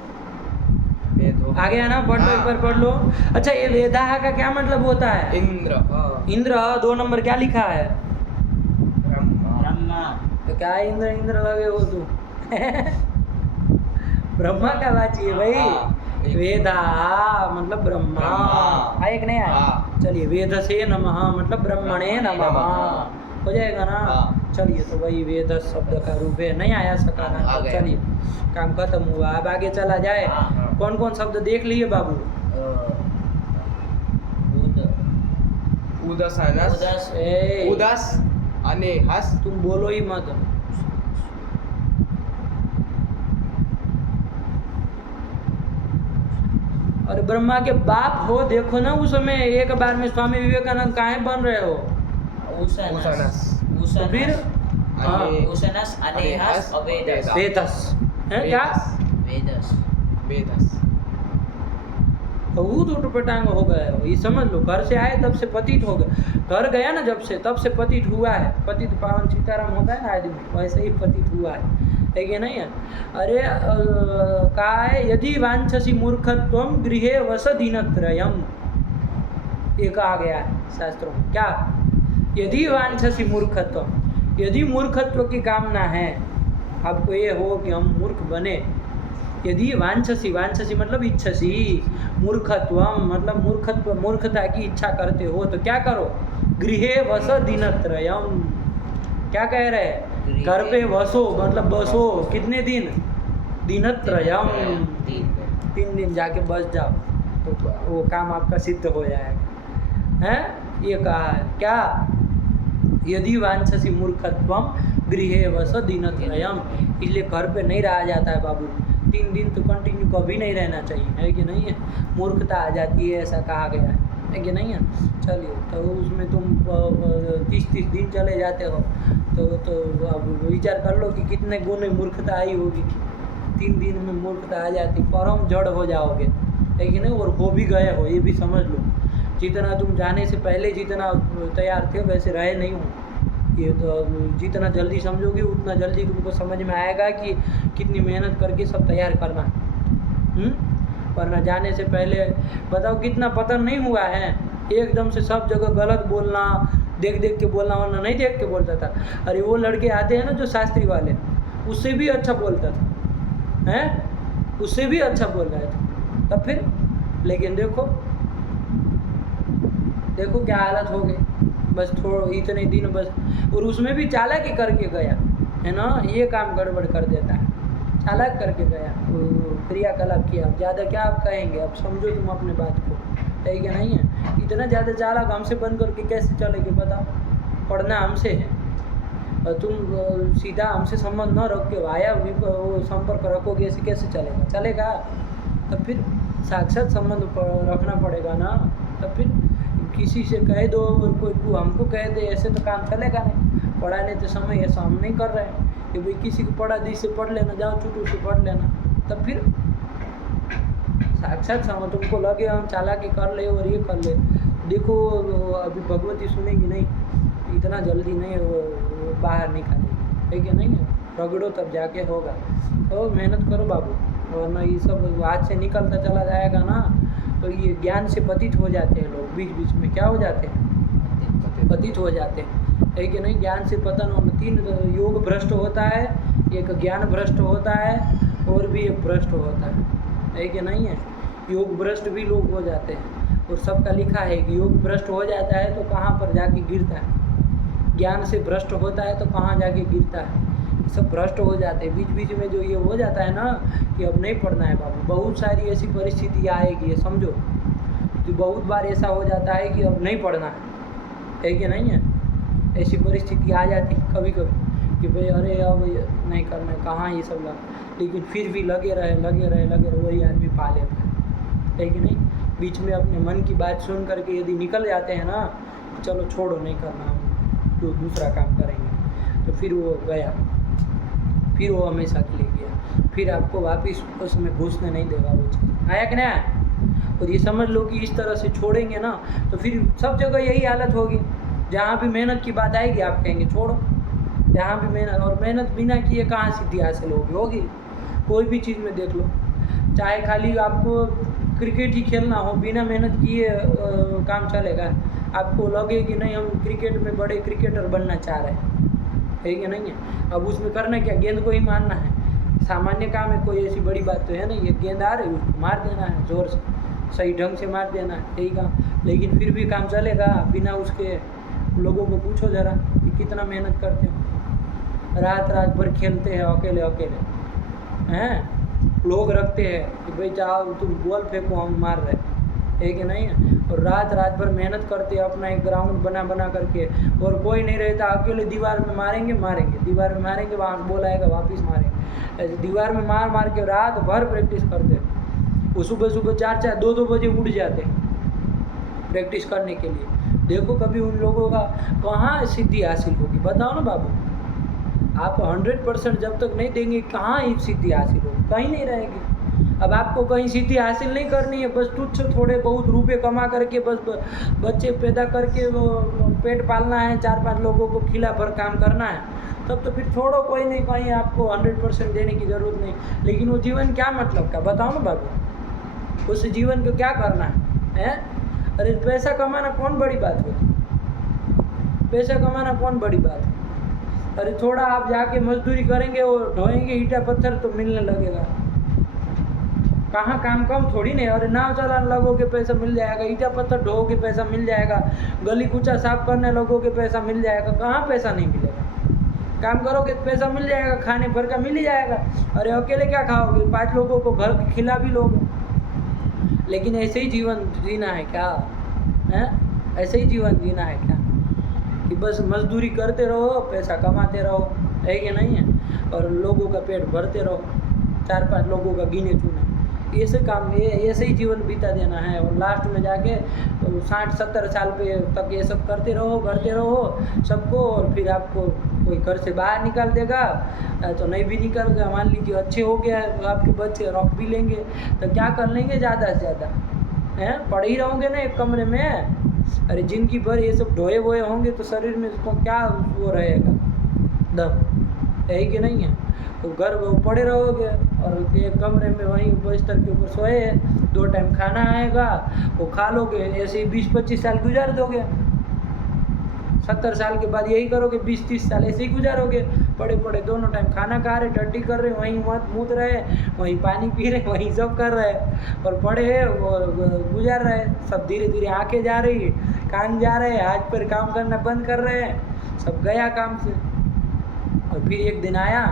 वेदो। आगे है ना, पढ़ लो एक बार पढ़ लो। अच्छा ये वेदाह का क्या मतलब होता है? इंद्र। इंद्र 2 नंबर क्या लिखा है? ब्रह्मा। ब्रह्मा तो क्या इंद्र इंद्र लगे हो तू ब्रह्मा का वाची है भाई। हाँ। वेदा मतलब ब्रह्मा। ब्रह्मा। आया कि नहीं आया? हाँ। चलिए वेद से नमः मतलब ब्रह्मणे नमः हो जाएगा ना। हाँ। चलिए तो वही वेद शब्द का रूप है। नहीं आया सकाना आ तो गया। चलिए काम खत्म हुआ। अब आगे चला जाए। हाँ। कौन कौन शब्द देख लिए बाबू? उदसनस उदस ए, उदस अनेहस। तुम बोलो ही मत। और ब्रह्मा के बाप हो, देखो ना उस समय एक बार में स्वामी विवेकानंद काहे बन रहे हो? उशनस उशनस। तो फिर हाँ, उशनस अनेहस अवेदस वेदस है क्या? वेदस वेदस। बहुत उठपटांग हो गए हो, ये समझ लो। घर से आए तब से पतित हो गए, घर गया ना जब से तब से पतित हुआ है। पतित पावन सीताराम होता है ना आदमी, वैसे ही पतित हुआ है कि नहीं है? अरे कहा है यदि वांछसी मूर्खत्वम गृहे वस दिनत्रयम, ये कहा गया है शास्त्रों में। क्या? यदि वांछसी मूर्खत्वम, यदि मूर्खत्व की कामना है आपको, ये हो कि हम मूर्ख बने। यदि वांछसी, वांछसी मतलब इच्छसी, मूर्खत्वम मतलब मूर्खत्व, मूर्खता की इच्छा करते हो तो क्या करो? गृहे वस दिनत्रयम। क्या कह रहे हैं? घर पे वसो मतलब बसो। कितने दिन? दिनत्रयम, 3 दिन जाके बस जाओ तो वो काम आपका सिद्ध हो जाएगा। हैं? ये कहा है क्या? यदि वांछसी मूर्खत्वम गृहे वस दिनत्रयम। इसलिए घर पे नहीं रहा जाता है बाबू। 3 दिन तो कंटिन्यू कभी नहीं रहना चाहिए, है कि नहीं है? मूर्खता आ जाती है, ऐसा कहा गया है कि नहीं है? चलिए तो उसमें तुम 30-30 दिन चले जाते हो तो अब विचार कर लो कि कितने गुण मूर्खता आई होगी। 3 दिन में मूर्खता आ जाती, परम जड़ हो जाओगे, है कि नहीं? और हो भी गए हो, ये भी समझ लो। जितना तुम जाने से पहले जितना तैयार थे वैसे रहे नहीं हो। ये तो जितना जल्दी समझोगे उतना जल्दी तुमको समझ में आएगा कि कितनी मेहनत करके सब तैयार करना है। वरना जाने से पहले बताओ कितना पतन नहीं हुआ है। एकदम से सब जगह गलत बोलना, देख देख के बोलना, वरना नहीं देख के बोलता था। अरे वो लड़के आते हैं ना जो शास्त्री वाले, उससे भी अच्छा बोलता था, हैं? उससे भी अच्छा बोल रहा था तब फिर। लेकिन देखो देखो क्या हालत हो गई। बस इतने दिन बस, और उसमें भी चालाकी करके गया है ना। ये काम गड़बड़ कर देता है, चालाक करके गया, क्रियाकलाप किया। ज़्यादा क्या आप कहेंगे? अब समझो तुम अपने बात को, है कि नहीं है? इतना ज़्यादा चालाक हमसे बन करके कैसे चलेगी बताओ? पढ़ना हमसे है और तुम सीधा हमसे संबंध न रख के वाया वो संपर्क रखोगे, ऐसे कैसे चलेगा? चलेगा? तब फिर साक्षात संबंध रखना पड़ेगा ना। तब फिर किसी से कह दो और कोई हमको कह दे, ऐसे तो काम चलेगा नहीं। पढ़ाने के समय ऐसा हम नहीं कर रहे हैं कि भाई किसी को पढ़ा दी से पढ़ लेना, जाओ चुटू से पढ़ लेना, तब फिर साक्षात समय तुमको लगे हम चालाकी कर ले और ये कर ले, देखो अभी भगवती सुनेगी नहीं, इतना जल्दी नहीं वो बाहर निकालेगी, है कि नहीं है, रगड़ो तब जाके होगा। तो मेहनत करो बाबू, वरना ये सब हाथ से निकलता चला जाएगा ना, तो ये ज्ञान से पतित हो जाते हैं लोग, बीच बीच में क्या हो जाते हैं, पतित हो जाते हैं, है कि नहीं। ज्ञान से पतन होना, 3 योग भ्रष्ट होता है, एक ज्ञान भ्रष्ट होता है, और भी एक भ्रष्ट होता है कि नहीं है। योग भ्रष्ट भी लोग हो जाते हैं, और सबका लिखा है कि योग भ्रष्ट हो जाता है तो कहाँ पर जाके गिरता है, ज्ञान से भ्रष्ट होता है तो कहाँ जाके गिरता है, सब भ्रष्ट हो जाते हैं। बीच बीच में जो ये हो जाता है ना कि अब नहीं पढ़ना है बाबू, बहुत सारी ऐसी परिस्थिति आएगी, समझो कि बहुत बार ऐसा हो जाता है कि अब नहीं पढ़ना है कि नहीं है। ऐसी परिस्थिति आ जाती है कभी कभी कि भाई अरे अब नहीं करना, कहाँ ये सब लग, लेकिन फिर भी लगे रहे वही आदमी पा लेता है कि नहीं। बीच में अपने मन की बात सुन करके यदि निकल जाते हैं ना, चलो छोड़ो नहीं करना, हम तो दूसरा काम करेंगे, तो फिर वो गया, फिर वो हमेशा के लिए गया, फिर आपको वापस उसमें घुसने नहीं देगा वो चीज़, आया कि नहीं आया। और ये समझ लो कि इस तरह से छोड़ेंगे ना तो फिर सब जगह यही हालत होगी, जहाँ भी मेहनत की बात आएगी आप कहेंगे छोड़ो, जहाँ भी मेहनत, और मेहनत बिना किए कहाँ सिद्धि हासिल होगी। कोई भी चीज़ में देख लो, चाहे खाली आपको क्रिकेट ही खेलना हो, बिना मेहनत किए काम चलेगा। आपको लगे कि नहीं हम क्रिकेट में बड़े क्रिकेटर बनना चाह रहे हैं, है कि नहीं है। अब उसमें करना क्या, गेंद को ही मारना है, सामान्य काम है, कोई ऐसी बड़ी बात तो है नहीं, ये गेंद आ रही उसको मार देना है, ज़ोर से सही ढंग से मार देना है, यही काम। लेकिन फिर भी काम चलेगा बिना उसके। लोगों को पूछो ज़रा कि कितना मेहनत करते हो, रात भर खेलते हैं अकेले हैं, लोग रखते हैं कि भाई जाओ तुम बॉल फेंको हम मार रहे, है कि नहीं है। और रात भर मेहनत करते हैं, अपना एक ग्राउंड बना करके, और कोई नहीं रहता, अकेले दीवार में मारेंगे, दीवार में मारेंगे, वहाँ बॉल आएगा वापस मारेंगे, ऐसे दीवार में मार के रात भर प्रैक्टिस करते हैं। वो सुबह 4 2 बजे उठ जाते हैं प्रैक्टिस करने के लिए। देखो कभी उन लोगों का कहाँ सिद्धि हासिल होगी, बताओ ना बाबू। आप 100% जब तक नहीं देंगे कहाँ ही सिद्धि हासिल होगी, कहीं नहीं रहेगी। अब आपको कहीं सिद्धि हासिल नहीं करनी है, बस तुच्छ थोड़े बहुत रुपए कमा करके बस बच्चे पैदा करके वो पेट पालना है, 4-5 लोगों को खिला भर काम करना है, तब तो फिर छोड़ो, कोई नहीं, कहीं आपको 100% देने की ज़रूरत नहीं। लेकिन वो जीवन क्या मतलब का, बताओ ना बाबू, उस जीवन को क्या करना है? अरे पैसा कमाना कौन बड़ी बात होती, पैसा कमाना कौन बड़ी बात है। अरे थोड़ा आप जाके मजदूरी करेंगे और ढोएंगे ईटा पत्थर तो मिलने लगेगा, कहाँ काम कम थोड़ी नहीं। अरे नाव चलाने लगोगे पैसा मिल जाएगा, ईटा पत्थर ढोओगे पैसा मिल जाएगा, गली कूचा साफ करने लगोगे पैसा मिल जाएगा, कहाँ पैसा नहीं मिलेगा। काम करोगे तो पैसा मिल जाएगा, खाने भर का मिल ही जाएगा। अरे अकेले क्या खाओगे, 5 लोगों को घर खिला भी लोगे। लेकिन ऐसे ही जीवन जीना है क्या है? ऐसे ही जीवन जीना है क्या कि बस मजदूरी करते रहो, पैसा कमाते रहो, है कि नहीं है, और लोगों का पेट भरते रहो, 4-5 लोगों का गिने चुने, ऐसे काम, ये ऐसे ही जीवन बीता देना है। और लास्ट में जाके 60-70 साल पे तक ये सब करते रहो सबको, और फिर आपको कोई घर से बाहर निकाल देगा तो नहीं भी निकल गया, मान लीजिए अच्छे हो गया आपके बच्चे, रख भी लेंगे, तो क्या कर लेंगे ज़्यादा से ज़्यादा, हैं, पड़े ही रहोगे ना एक कमरे में। अरे जिनकी भर ये सब ढोए हुए होंगे तो शरीर में उसको क्या वो रहेगा, दम, है कि नहीं है। तो घर वो पड़े रहोगे और एक कमरे में वहीं बिस्तर के ऊपर सोए, 2 टाइम खाना आएगा वो खा लोगे, ऐसे ही 20-25 साल गुजार दोगे। 70 साल के बाद यही करोगे, 20-30 साल ऐसे ही गुजारोगे, पड़े दोनों टाइम खाना खा रहे, टट्टी कर रहे, वहीं मत मूत रहे, वहीं पानी पी रहे, वहीं सब कर रहे, और पड़े हैं और गुजार रहे। सब धीरे धीरे आंखें जा रही, कान जा रहे, हाथ पर काम करना बंद कर रहे हैं, सब गया काम से। और फिर एक दिन आया,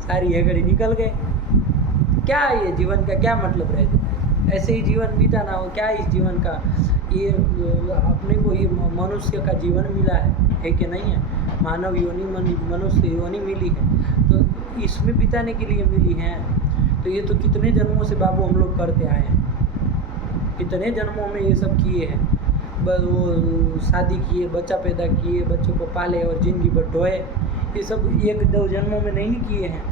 सारी हेगड़ी निकल गए। क्या ये जीवन का क्या मतलब रह जाए? ऐसे ही जीवन बीता ना हो क्या इस जीवन का? ये अपने को ये मनुष्य का जीवन मिला है कि नहीं है, मानव योनि मनुष्य योनि मिली है, तो इसमें बिताने के लिए मिली है। तो ये तो कितने जन्मों से बाबू हम लोग करते आए हैं, कितने जन्मों में ये सब किए हैं। बस वो शादी किए, बच्चा पैदा किए, बच्चों को पाले और जिंदगी भर ढोए, ये सब 1-2 जन्मों में नहीं किए हैं,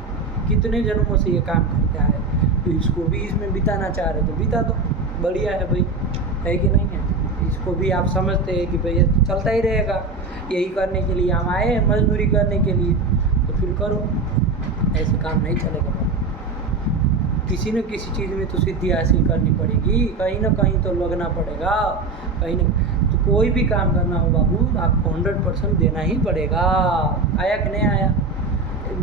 कितने जन्मों से ये काम करते आए। तो इसको भी इसमें बिताना चाह रहे तो बिता दो, बढ़िया है भाई, है कि नहीं है। इसको भी आप समझते हैं कि भाई ये तो चलता ही रहेगा, यही करने के लिए हम आए हैं, मजदूरी करने के लिए, तो फिर करो। ऐसे काम नहीं चलेगा। किसी न किसी चीज़ में तो सिद्धि हासिल करनी पड़ेगी, कहीं ना कहीं तो लगना पड़ेगा, कहीं ना। तो कोई भी काम करना हो बाबू, आपको 100% देना ही पड़ेगा। आया कि नहीं आया,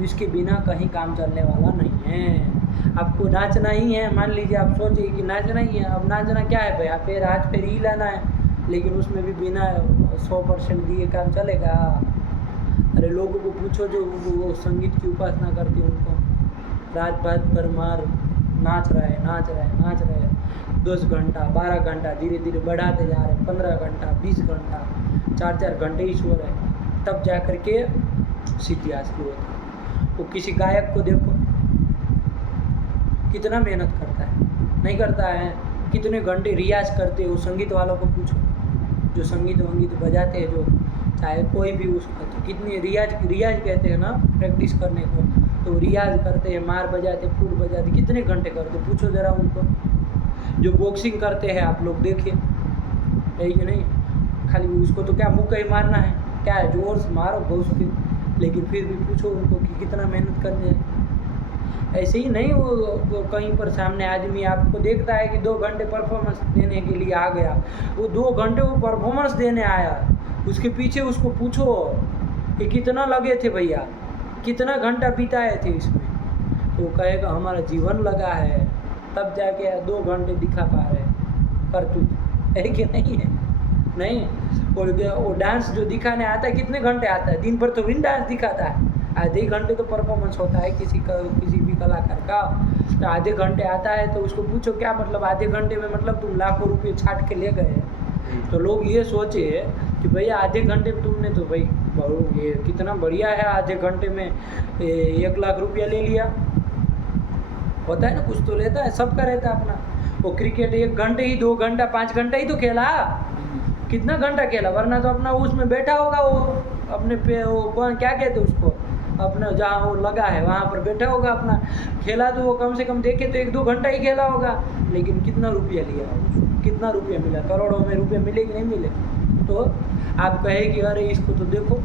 इसके बिना कहीं काम चलने वाला नहीं है। आपको नाचना ही है, मान लीजिए आप सोचिए कि नाचना ही है, अब नाचना क्या है भाई, आप पैर हाथ पैर ही लाना है, लेकिन उसमें भी बिना 100% दिए काम चलेगा। अरे लोगों को पूछो जो वो संगीत की उपासना करते हैं, उनको रात भर मार नाच रहा है 10 घंटा 12 घंटा, धीरे धीरे बढ़ाते जा रहे हैं, 15 घंटा 20 घंटा, 4-4 घंटे ही सो रहे हैं, तब जा कर के सिद्धि हासिल होती है। वो किसी गायक को देखो कितना मेहनत करता है, नहीं करता है, कितने घंटे रियाज करते हैं। वो संगीत वालों को पूछो, जो संगीत वंगीत बजाते हैं, जो चाहे कोई भी उसका, तो कितनी रियाज कहते हैं ना प्रैक्टिस करने को, तो रियाज करते हैं, मार बजाते, फ्लूट बजाते, कितने घंटे करते, पूछो ज़रा उनको। जो बॉक्सिंग करते हैं आप लोग देखिए, है कि नहीं, खाली उसको तो क्या मुक्का ही मारना है, क्या है, जोर से मारो घोष के, लेकिन फिर भी पूछो उनको कि कितना मेहनत करने है। ऐसे ही नहीं वो कहीं पर सामने आदमी आपको देखता है कि 2 घंटे परफॉर्मेंस देने के लिए आ गया, वो 2 घंटे वो परफॉर्मेंस देने आया, उसके पीछे उसको पूछो कि कितना लगे थे भैया, कितना घंटा बिताए थे इसमें, तो वो कहेगा हमारा जीवन लगा है, तब जाके 2 घंटे दिखा पा रहे करतूत, है कि नहीं है। नहीं, वो डांस जो दिखाने आता है कितने घंटे आता है, दिन भर तो विन डांस दिखाता है, आधे घंटे तो परफॉर्मेंस होता है किसी भी कलाकार का, तो आधे घंटे आता है, तो उसको पूछो क्या मतलब आधे घंटे में, मतलब तुम लाखों रुपये छाट के ले गए। तो लोग ये सोचे कि भैया आधे घंटे में तुमने तो भाई ये कितना बढ़िया है, आधे घंटे में 1 लाख रुपया ले लिया, होता है ना, कुछ तो लेता है, सबका रहता है अपना। वो क्रिकेट 1 घंटे ही 2 घंटा 5 घंटा ही तो खेला, कितना घंटा खेला, वरना तो अपना उसमें बैठा होगा, वो अपने पे वो कौन क्या कहते उसको, अपना जहाँ वो लगा है वहाँ पर बैठा होगा अपना, खेला तो वो कम से कम देखे तो 1-2 घंटा ही खेला होगा, लेकिन कितना रुपया लिया, कितना रुपया मिला, करोड़ों में रुपये मिले कि नहीं मिले। तो आप कहे कि अरे इसको तो देखो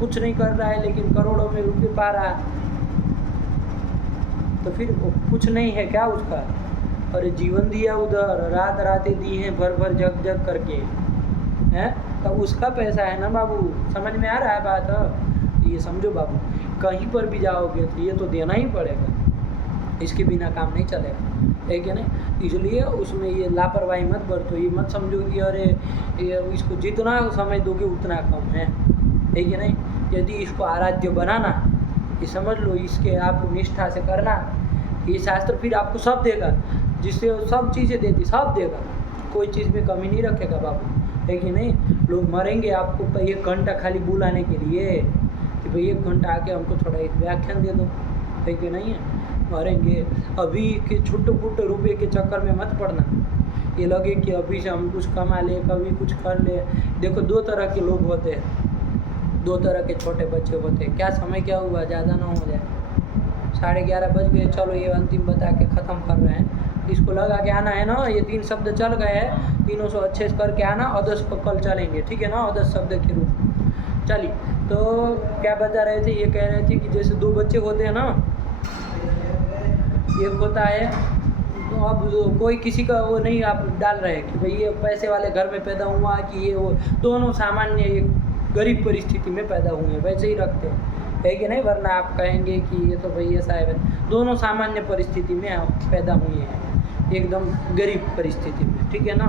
कुछ नहीं कर रहा है, लेकिन करोड़ों में रुपये पा रहा है, तो फिर कुछ नहीं है क्या उसका। अरे जीवन दिया उधर, रात रातें दी हैं भर जग जग करके, हैं, तो उसका पैसा है ना बाबू, समझ में आ रहा है बात। ये समझो बाबू, कहीं पर भी जाओगे तो ये तो देना ही पड़ेगा, इसके बिना काम नहीं चलेगा, है कि नहीं। इसलिए उसमें ये लापरवाही मत बरतो, ये मत समझो कि अरे ये इसको जितना समय दोगे उतना कम है कि नहीं। यदि इसको आराध्य बनाना, ये समझ लो, इसके आप निष्ठा से करना, ये शास्त्र फिर आपको सब देगा, जिससे सब चीज़ें देती, सब देगा, कोई चीज़ में कमी नहीं रखेगा बाबू, है कि नहीं। लोग मरेंगे आपको 1 घंटा खाली बुलाने के लिए कि भाई 1 घंटा आके हमको थोड़ा एक व्याख्यान दे दो, है कि नहीं है। मरेंगे, अभी के छोटे छोटे रुपये के चक्कर में मत पड़ना, ये लगे कि अभी से हम कुछ कमा ले, कभी कुछ कर ले। देखो 2 तरह के लोग होते हैं, 2 तरह के छोटे बच्चे होते हैं। क्या समय क्या हुआ, ज़्यादा ना हो जाए, 11:30 बज गए, चलो ये अंतिम बता के ख़त्म कर रहे हैं, इसको लगा के आना है ना, ये 3 शब्द चल गए हैं, तीनों से अच्छे से करके आना, अदर्स को कल चलेंगे, ठीक है ना, अदर्स शब्द के रूप। चलिए, तो क्या बता रहे थे, ये कह रहे थे कि जैसे 2 बच्चे होते हैं ना, एक होता है, तो अब कोई किसी का वो नहीं आप डाल रहे कि भाई ये पैसे वाले घर में पैदा हुआ कि ये वो, दोनों सामान्य एक गरीब परिस्थिति में पैदा हुए, वैसे ही रखते हैं, है कि नहीं। वरना आप कहेंगे कि ये तो भाई ऐसा है, दोनों सामान्य परिस्थिति में पैदा हुए हैं, एकदम गरीब परिस्थिति में, ठीक है ना।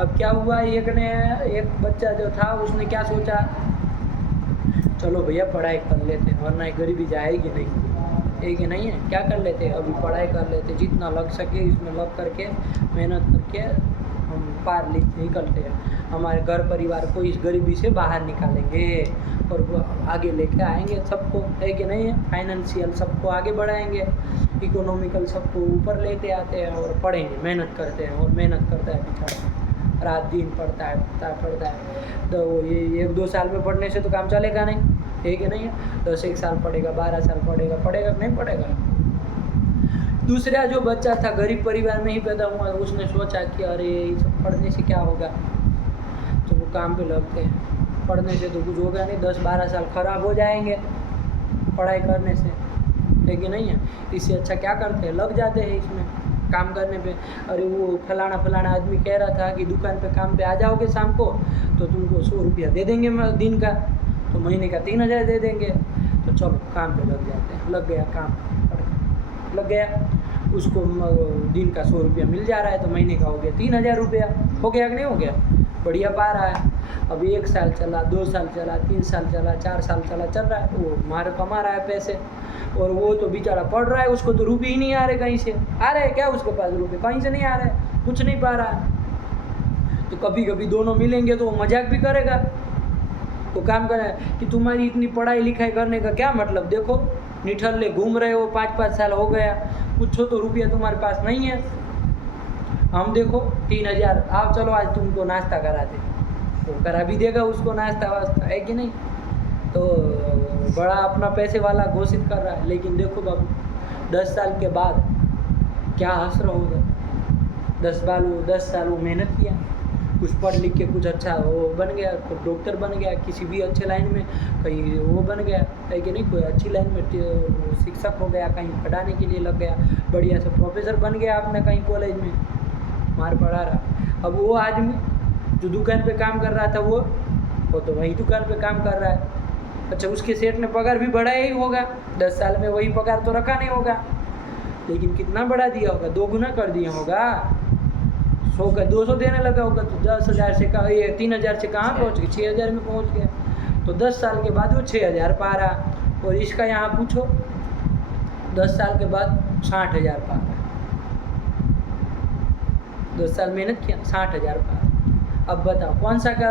अब क्या हुआ, एक बच्चा जो था उसने क्या सोचा, चलो भैया पढ़ाई कर लेते हैं, वरना गरीबी जाएगी नहीं, है कि नहीं है। क्या कर लेते, अभी पढ़ाई कर लेते, जितना लग सके इसमें लग करके मेहनत करके हम पार निकलते हैं, हमारे घर परिवार को इस गरीबी से बाहर निकालेंगे और आगे लेके आएंगे सबको, है कि नहीं है। फाइनेंशियल सबको आगे बढ़ाएंगे, इकोनॉमिकल सबको ऊपर लेते आते हैं, और पढ़ेंगे, मेहनत करते हैं, और मेहनत करता है बेचारा, रात दिन पढ़ता है। तो ये 1-2 साल में पढ़ने से तो काम चलेगा नहीं, है कि नहीं है? 10-1 साल पढ़ेगा, 12 साल पढ़ेगा कि नहीं पढ़ेगा? दूसरा जो बच्चा था गरीब परिवार में ही पैदा हुआ, उसने सोचा कि अरे ये सब पढ़ने से क्या होगा, तो वो काम पे लगते हैं। पढ़ने से तो कुछ होगा नहीं, 10-12 साल खराब हो जाएंगे पढ़ाई करने से, है कि नहीं है? इससे अच्छा क्या करते हैं, लग जाते हैं इसमें काम करने पे। अरे वो फलाना आदमी कह रहा था कि दुकान पे काम पे आ जाओगे शाम को तो तुमको 100 रुपया दे देंगे दिन का, तो महीने का 3000 दे देंगे। तो चलो काम पे लग जाते हैं, लग गया काम, लग गया, उसको दिन का 100 रुपया मिल जा रहा है, तो महीने का हो गया 3000 रुपया। हो गया कि नहीं हो गया? बढ़िया पा रहा है। अब 1 साल चला, 2 साल चला, 3 साल चला, 4 साल चला, चल रहा है, वो मार कमा रहा है पैसे। और वो तो बेचारा पढ़ रहा है, उसको तो रुपये ही नहीं आ रहे कहीं से। आ रहे हैं क्या उसके पास रुपये? कहीं से नहीं आ रहा है, कुछ नहीं पा रहा है। तो कभी कभी दोनों मिलेंगे तो वो मजाक भी करेगा, तो काम करे कि तुम्हारी इतनी पढ़ाई लिखाई करने का क्या मतलब, देखो निठल्ले घूम रहे हो, 5-5 साल हो गया, कुछ तो रुपया तुम्हारे पास नहीं है। हम देखो 3000, आओ चलो आज तुमको नाश्ता कराते, तो करा भी देगा उसको नाश्ता वास्ता, है कि नहीं? तो बड़ा अपना पैसे वाला घोषित कर रहा है। लेकिन देखो बाबू 10 साल के बाद क्या असर होगा। 10 साल वो मेहनत किया, कुछ पढ़ लिख के कुछ अच्छा वो बन गया, कोई डॉक्टर बन गया, किसी भी अच्छे लाइन में कहीं वो बन गया, है कि नहीं? कोई अच्छी लाइन में शिक्षक हो गया, कहीं पढ़ाने के लिए लग गया, बढ़िया से प्रोफेसर बन गया आपने कहीं कॉलेज में, मार पढ़ा रहा। अब वो आदमी जो दुकान पे काम कर रहा था वो तो वही दुकान पे काम कर रहा है। अच्छा, उसके सेठ ने पगार भी बढ़ाया ही होगा, 10 साल में वही पगार तो रखा नहीं होगा, लेकिन कितना बढ़ा दिया होगा, 2 गुना कर दिया होगा। 100 का 200 देने लगा होगा, तो 10,000 से कहा, ये 3000 से कहाँ पहुँच गया, 6000 में पहुँच गया। तो 10 साल के बाद वो 6000 पा रहा, और इसका यहाँ पूछो 10 साल के बाद 60,000 पा रहा। 10 साल मेहनत किया, 60,000 पा रहा। अब बताओ कौन सा का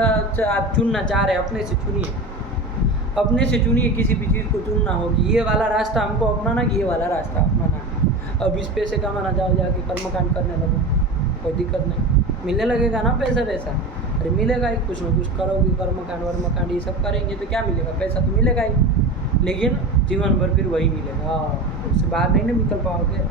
आप चुनना चाह रहे हैं? अपने से चुनिए, अपने से चुनिए, किसी भी चीज़ को चुनना हो कि ये वाला रास्ता हमको अपनाना कि ये वाला रास्ता अपनाना। अब इस पैसे कमाना जाके कर्मकांड करने लगो, कोई दिक्कत नहीं, मिलने लगेगा ना पैसा वैसा। अरे मिलेगा ही, कुछ ना कुछ करोगे, कर्मकांड वर्मकांड ये सब करेंगे तो क्या मिलेगा, पैसा तो मिलेगा ही, लेकिन जीवन भर फिर वही मिलेगा, उससे बाहर नहीं निकल पाओगे।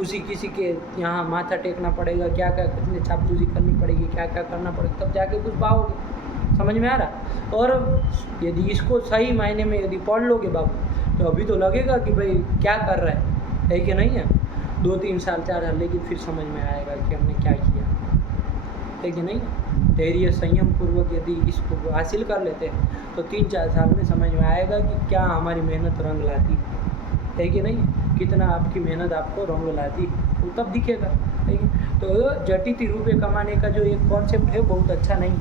उसी किसी के यहाँ माथा टेकना पड़ेगा, क्या कितनी चापलूसी करनी पड़ेगी, क्या करना पड़ेगा, तब जाके कुछ पाओगे। समझ में आ रहा? और यदि इसको सही मायने में यदि पढ़ लोगे बाबू, तो अभी तो लगेगा कि भाई क्या कर रहा है कि नहीं है, 2-3 साल 4 साल, लेकिन फिर समझ में आएगा कि हमने क्या किया, है कि नहीं? धैर्य संयम पूर्वक यदि इसको हासिल कर लेते हैं तो 3-4 साल में समझ में आएगा कि क्या हमारी मेहनत रंग लाती है कि नहीं, कितना आपकी मेहनत आपको रंग लाती, तो तब दिखेगा, है कि? तो जटिति रुपये कमाने का जो एक कॉन्सेप्ट है बहुत अच्छा नहीं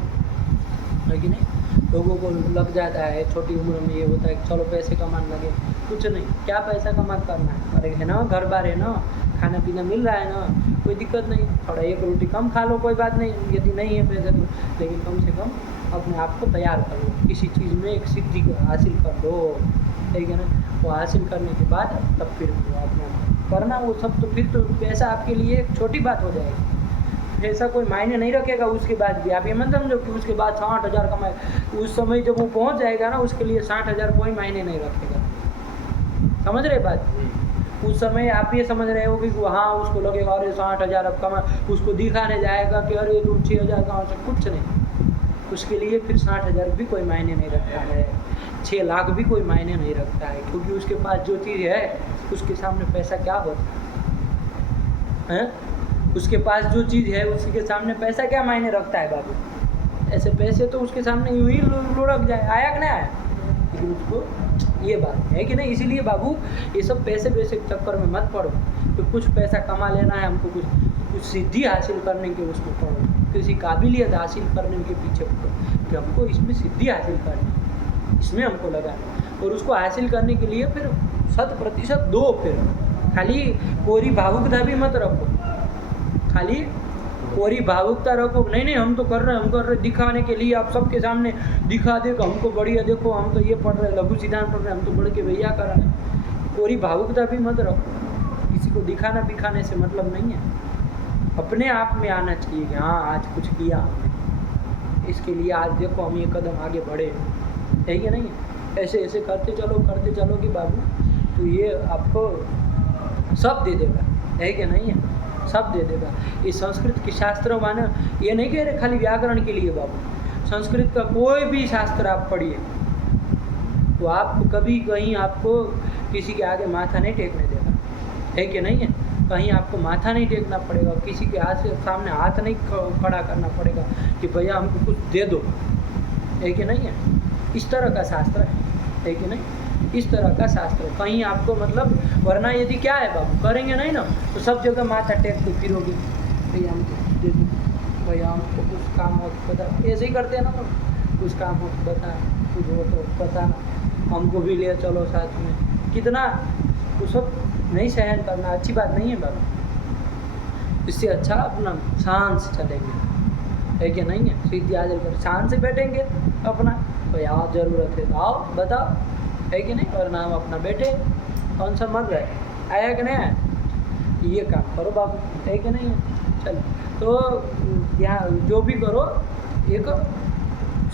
है कि नहीं? लोगों को लग जाता है छोटी उम्र में, ये होता है कि चलो पैसे कमाने लगे, कुछ नहीं, क्या पैसा कमा करना है, अरे है ना, घर बार है ना, खाना पीना मिल रहा है ना, कोई दिक्कत नहीं, थोड़ा 1 रोटी कम खा लो, कोई बात नहीं, यदि नहीं है पैसे तो, लेकिन कम से कम अपने आप को तैयार कर लो, किसी चीज़ में एक सिद्धि हासिल कर दो, ठीक है ना? वो हासिल करने के बाद तब फिर अपना करना वो सब, तो फिर तो पैसा आपके लिए एक छोटी बात हो जाएगी, ऐसा कोई मायने नहीं रखेगा उसके बाद भी। आप ये मत समझो कि उसके बाद 60,000 कमाए, उस समय जब वो पहुंच जाएगा ना, उसके लिए 60,000 कोई मायने नहीं रखेगा। समझ रहे बात? उस समय आप ये समझ रहे हो कि हाँ उसको लगेगा अरे 60,000 अब कमा, उसको दिखाने जाएगा कि अरे तुम 6,000 कमा से, कुछ नहीं, उसके लिए फिर 60,000 भी कोई मायने नहीं रखता है, 6 लाख भी कोई मायने नहीं रखता है, क्योंकि उसके पास जो चीज़ है उसके सामने पैसा क्या होता है? उसके पास जो चीज़ है उसके सामने पैसा क्या मायने रखता है बाबू? ऐसे पैसे तो उसके सामने यूँ ही लुढ़क जाए, आया कि नहीं आया, लेकिन उसको ये बात है कि नहीं। इसीलिए बाबू ये सब पैसे के चक्कर में मत पड़ो, तो कुछ पैसा कमा लेना है हमको, कुछ सिद्धि हासिल करने के उसको पढ़ो, किसी काबिलियत हासिल करने के पीछे पढ़ो कि हमको इसमें सिद्धि हासिल करनी, इसमें हमको लगा, और उसको हासिल करने के लिए फिर 100% दो, फिर खाली कोरी भावुकता भी मत रखो, खाली कोरी भावुकता रखो, नहीं हम तो कर रहे हैं, हम कर रहे दिखाने के लिए, आप सबके सामने दिखा दे कि हमको बढ़िया, देखो हम तो ये पढ़ रहे हैं, लघु सिद्धांत पढ़ रहे हैं, हम तो बढ़ के भैया कर रहे हैं। कोरी भावुकता भी मत रखो, किसी को दिखाना से मतलब नहीं अपने आप में आना चाहिए कि हाँ आज कुछ किया हमने, इसके लिए आज देखो हम ये कदम आगे बढ़े, है कि नहीं? ऐसे ऐसे करते चलो कि बाबू तो ये आपको सब दे देगा, है कि नहीं है? सब दे देगा। ये संस्कृत के शास्त्र माने ये नहीं कह रहे खाली व्याकरण के लिए बाबू, संस्कृत का कोई भी शास्त्र आप पढ़िए तो आपको कभी कहीं आपको किसी के आगे माथा नहीं टेकने देगा, है कि नहीं है? कहीं आपको माथा नहीं टेकना पड़ेगा, किसी के हाथ से सामने हाथ नहीं खड़ा करना पड़ेगा कि भैया हमको कुछ दे दो, है कि नहीं है? इस तरह का शास्त्र है कि नहीं? इस तरह का शास्त्र कहीं आपको मतलब, वरना यदि क्या है बाबू करेंगे नहीं ना तो सब जगह माथा टेक के फिरोगे, भैया हमको दे दो, भैया हमको कुछ काम हो तो बता, ऐसे ही करते हैं ना, कुछ काम हो तो बता, कुछ हो तो बताना, हमको भी ले चलो साथ में, कितना वो सब नहीं सहन करना अच्छी बात नहीं है बाबू। इससे अच्छा अपना शांत से चलेंगे, है कि नहीं है? सीधी आजल कर शांत से बैठेंगे अपना, भाई आओ ज़रूरत है तो आओ बताओ, है कि नहीं? और ना हम अपना बैठे कौन सा मर रहा है, आया कि नहीं आया, ये काम करो बाबू, है कि नहीं है? चलो तो यहाँ जो भी करो एक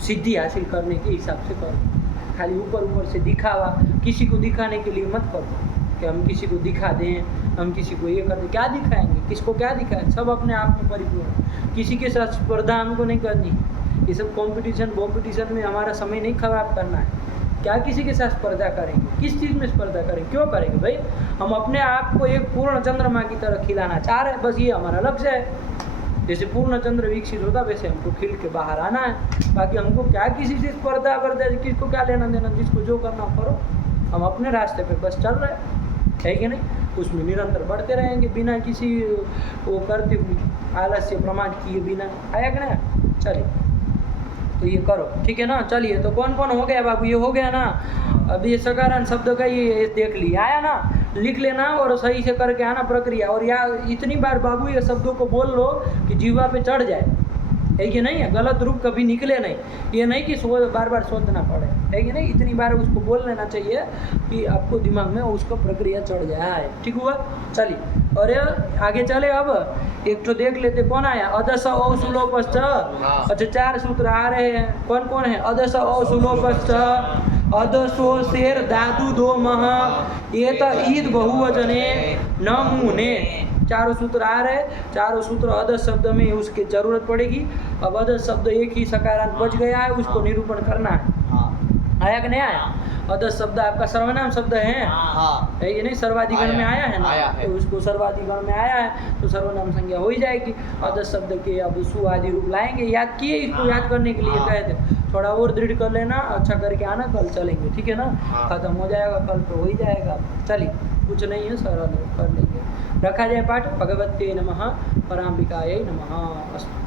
सिद्धि हासिल करने के हिसाब से करो, खाली ऊपर से दिखावा, किसी को दिखाने के लिए मत करो कि हम किसी को दिखा दें, हम किसी को ये कर दें, क्या दिखाएंगे, किसको क्या दिखाएं? सब अपने आप में परिपूर्ण, किसी के साथ स्पर्धा हमको नहीं करनी, ये सब कॉम्पिटिशन में हमारा समय नहीं खराब करना है। क्या किसी के साथ स्पर्धा करेंगे, किस चीज़ में स्पर्धा करेंगे, क्यों करेंगे भाई? हम अपने आप को एक पूर्ण चंद्रमा की तरह खिलाना चाह रहे हैं, बस ये हमारा लक्ष्य है। जैसे पूर्ण चंद्र विकसित होता वैसे हमको खिल के बाहर आना है, बाकी हमको क्या किसी से स्पर्धा करते, किसको क्या लेना देना, जिसको जो करना करो, हम अपने रास्ते पे बस चल रहे हैं, है कि नहीं? उसमें निरंतर बढ़ते रहेंगे बिना किसी वो करते हुए, आलस्य प्रमाण किए बिना, आया कि नहीं? चलिए तो ये करो, ठीक है ना? चलिए तो कौन कौन हो गया बाबू, ये हो गया ना? अभी ये सकारांत शब्द का ये देख लिया, आया ना? लिख लेना और सही से करके आना प्रक्रिया, और या इतनी बार बाबू ये शब्दों को बोल लो कि जीवा पे चढ़ जाए, है कि नहीं है? गलत रूप कभी निकले नहीं, ये नहीं कि बार बार सोचना पड़े, है कि नहीं? इतनी बार उसको बोल लेना चाहिए कि आपको दिमाग में उसको प्रक्रिया चढ़ जाए, ठीक हुआ? चलिए और आगे चले, अब एक तो देख लेते कौन आया, अदस औसुलोपश्च, अच्छा 4 सूत्र आ रहे हैं, कौन कौन है? अदस औसुलोपश्च, अदसो शेर दादू दो मह, ये तो ईद बहुवचने न मुने, चारों सूत्र आ रहे, चारों सूत्र अदस शब्द में उसकी जरूरत पड़ेगी। अब अदस शब्द एक ही सकारांत बच गया है, उसको निरूपण करना है, आया कि नहीं आया? अदस शब्द आपका सर्वनाम शब्द है, है ये नहीं? सर्वाधिगण में आया है ना, तो उसको सर्वाधिगण में आया है तो सर्वनाम संज्ञा हो ही जाएगी। अदस शब्द के अब सु आदि रूप लाएंगे, याद किए, इसको याद करने के लिए कहे थे, थोड़ा और दृढ़ कर लेना, अच्छा करके आना, कल चलेंगे, ठीक है ना? खत्म हो जाएगा कल तो हो ही जाएगा। चलिए कुछ नहीं है, सरल कर लेंगे। रखा जाए पाठ। भगवते नमः, पराम्बिकायै नमः। अस्तु।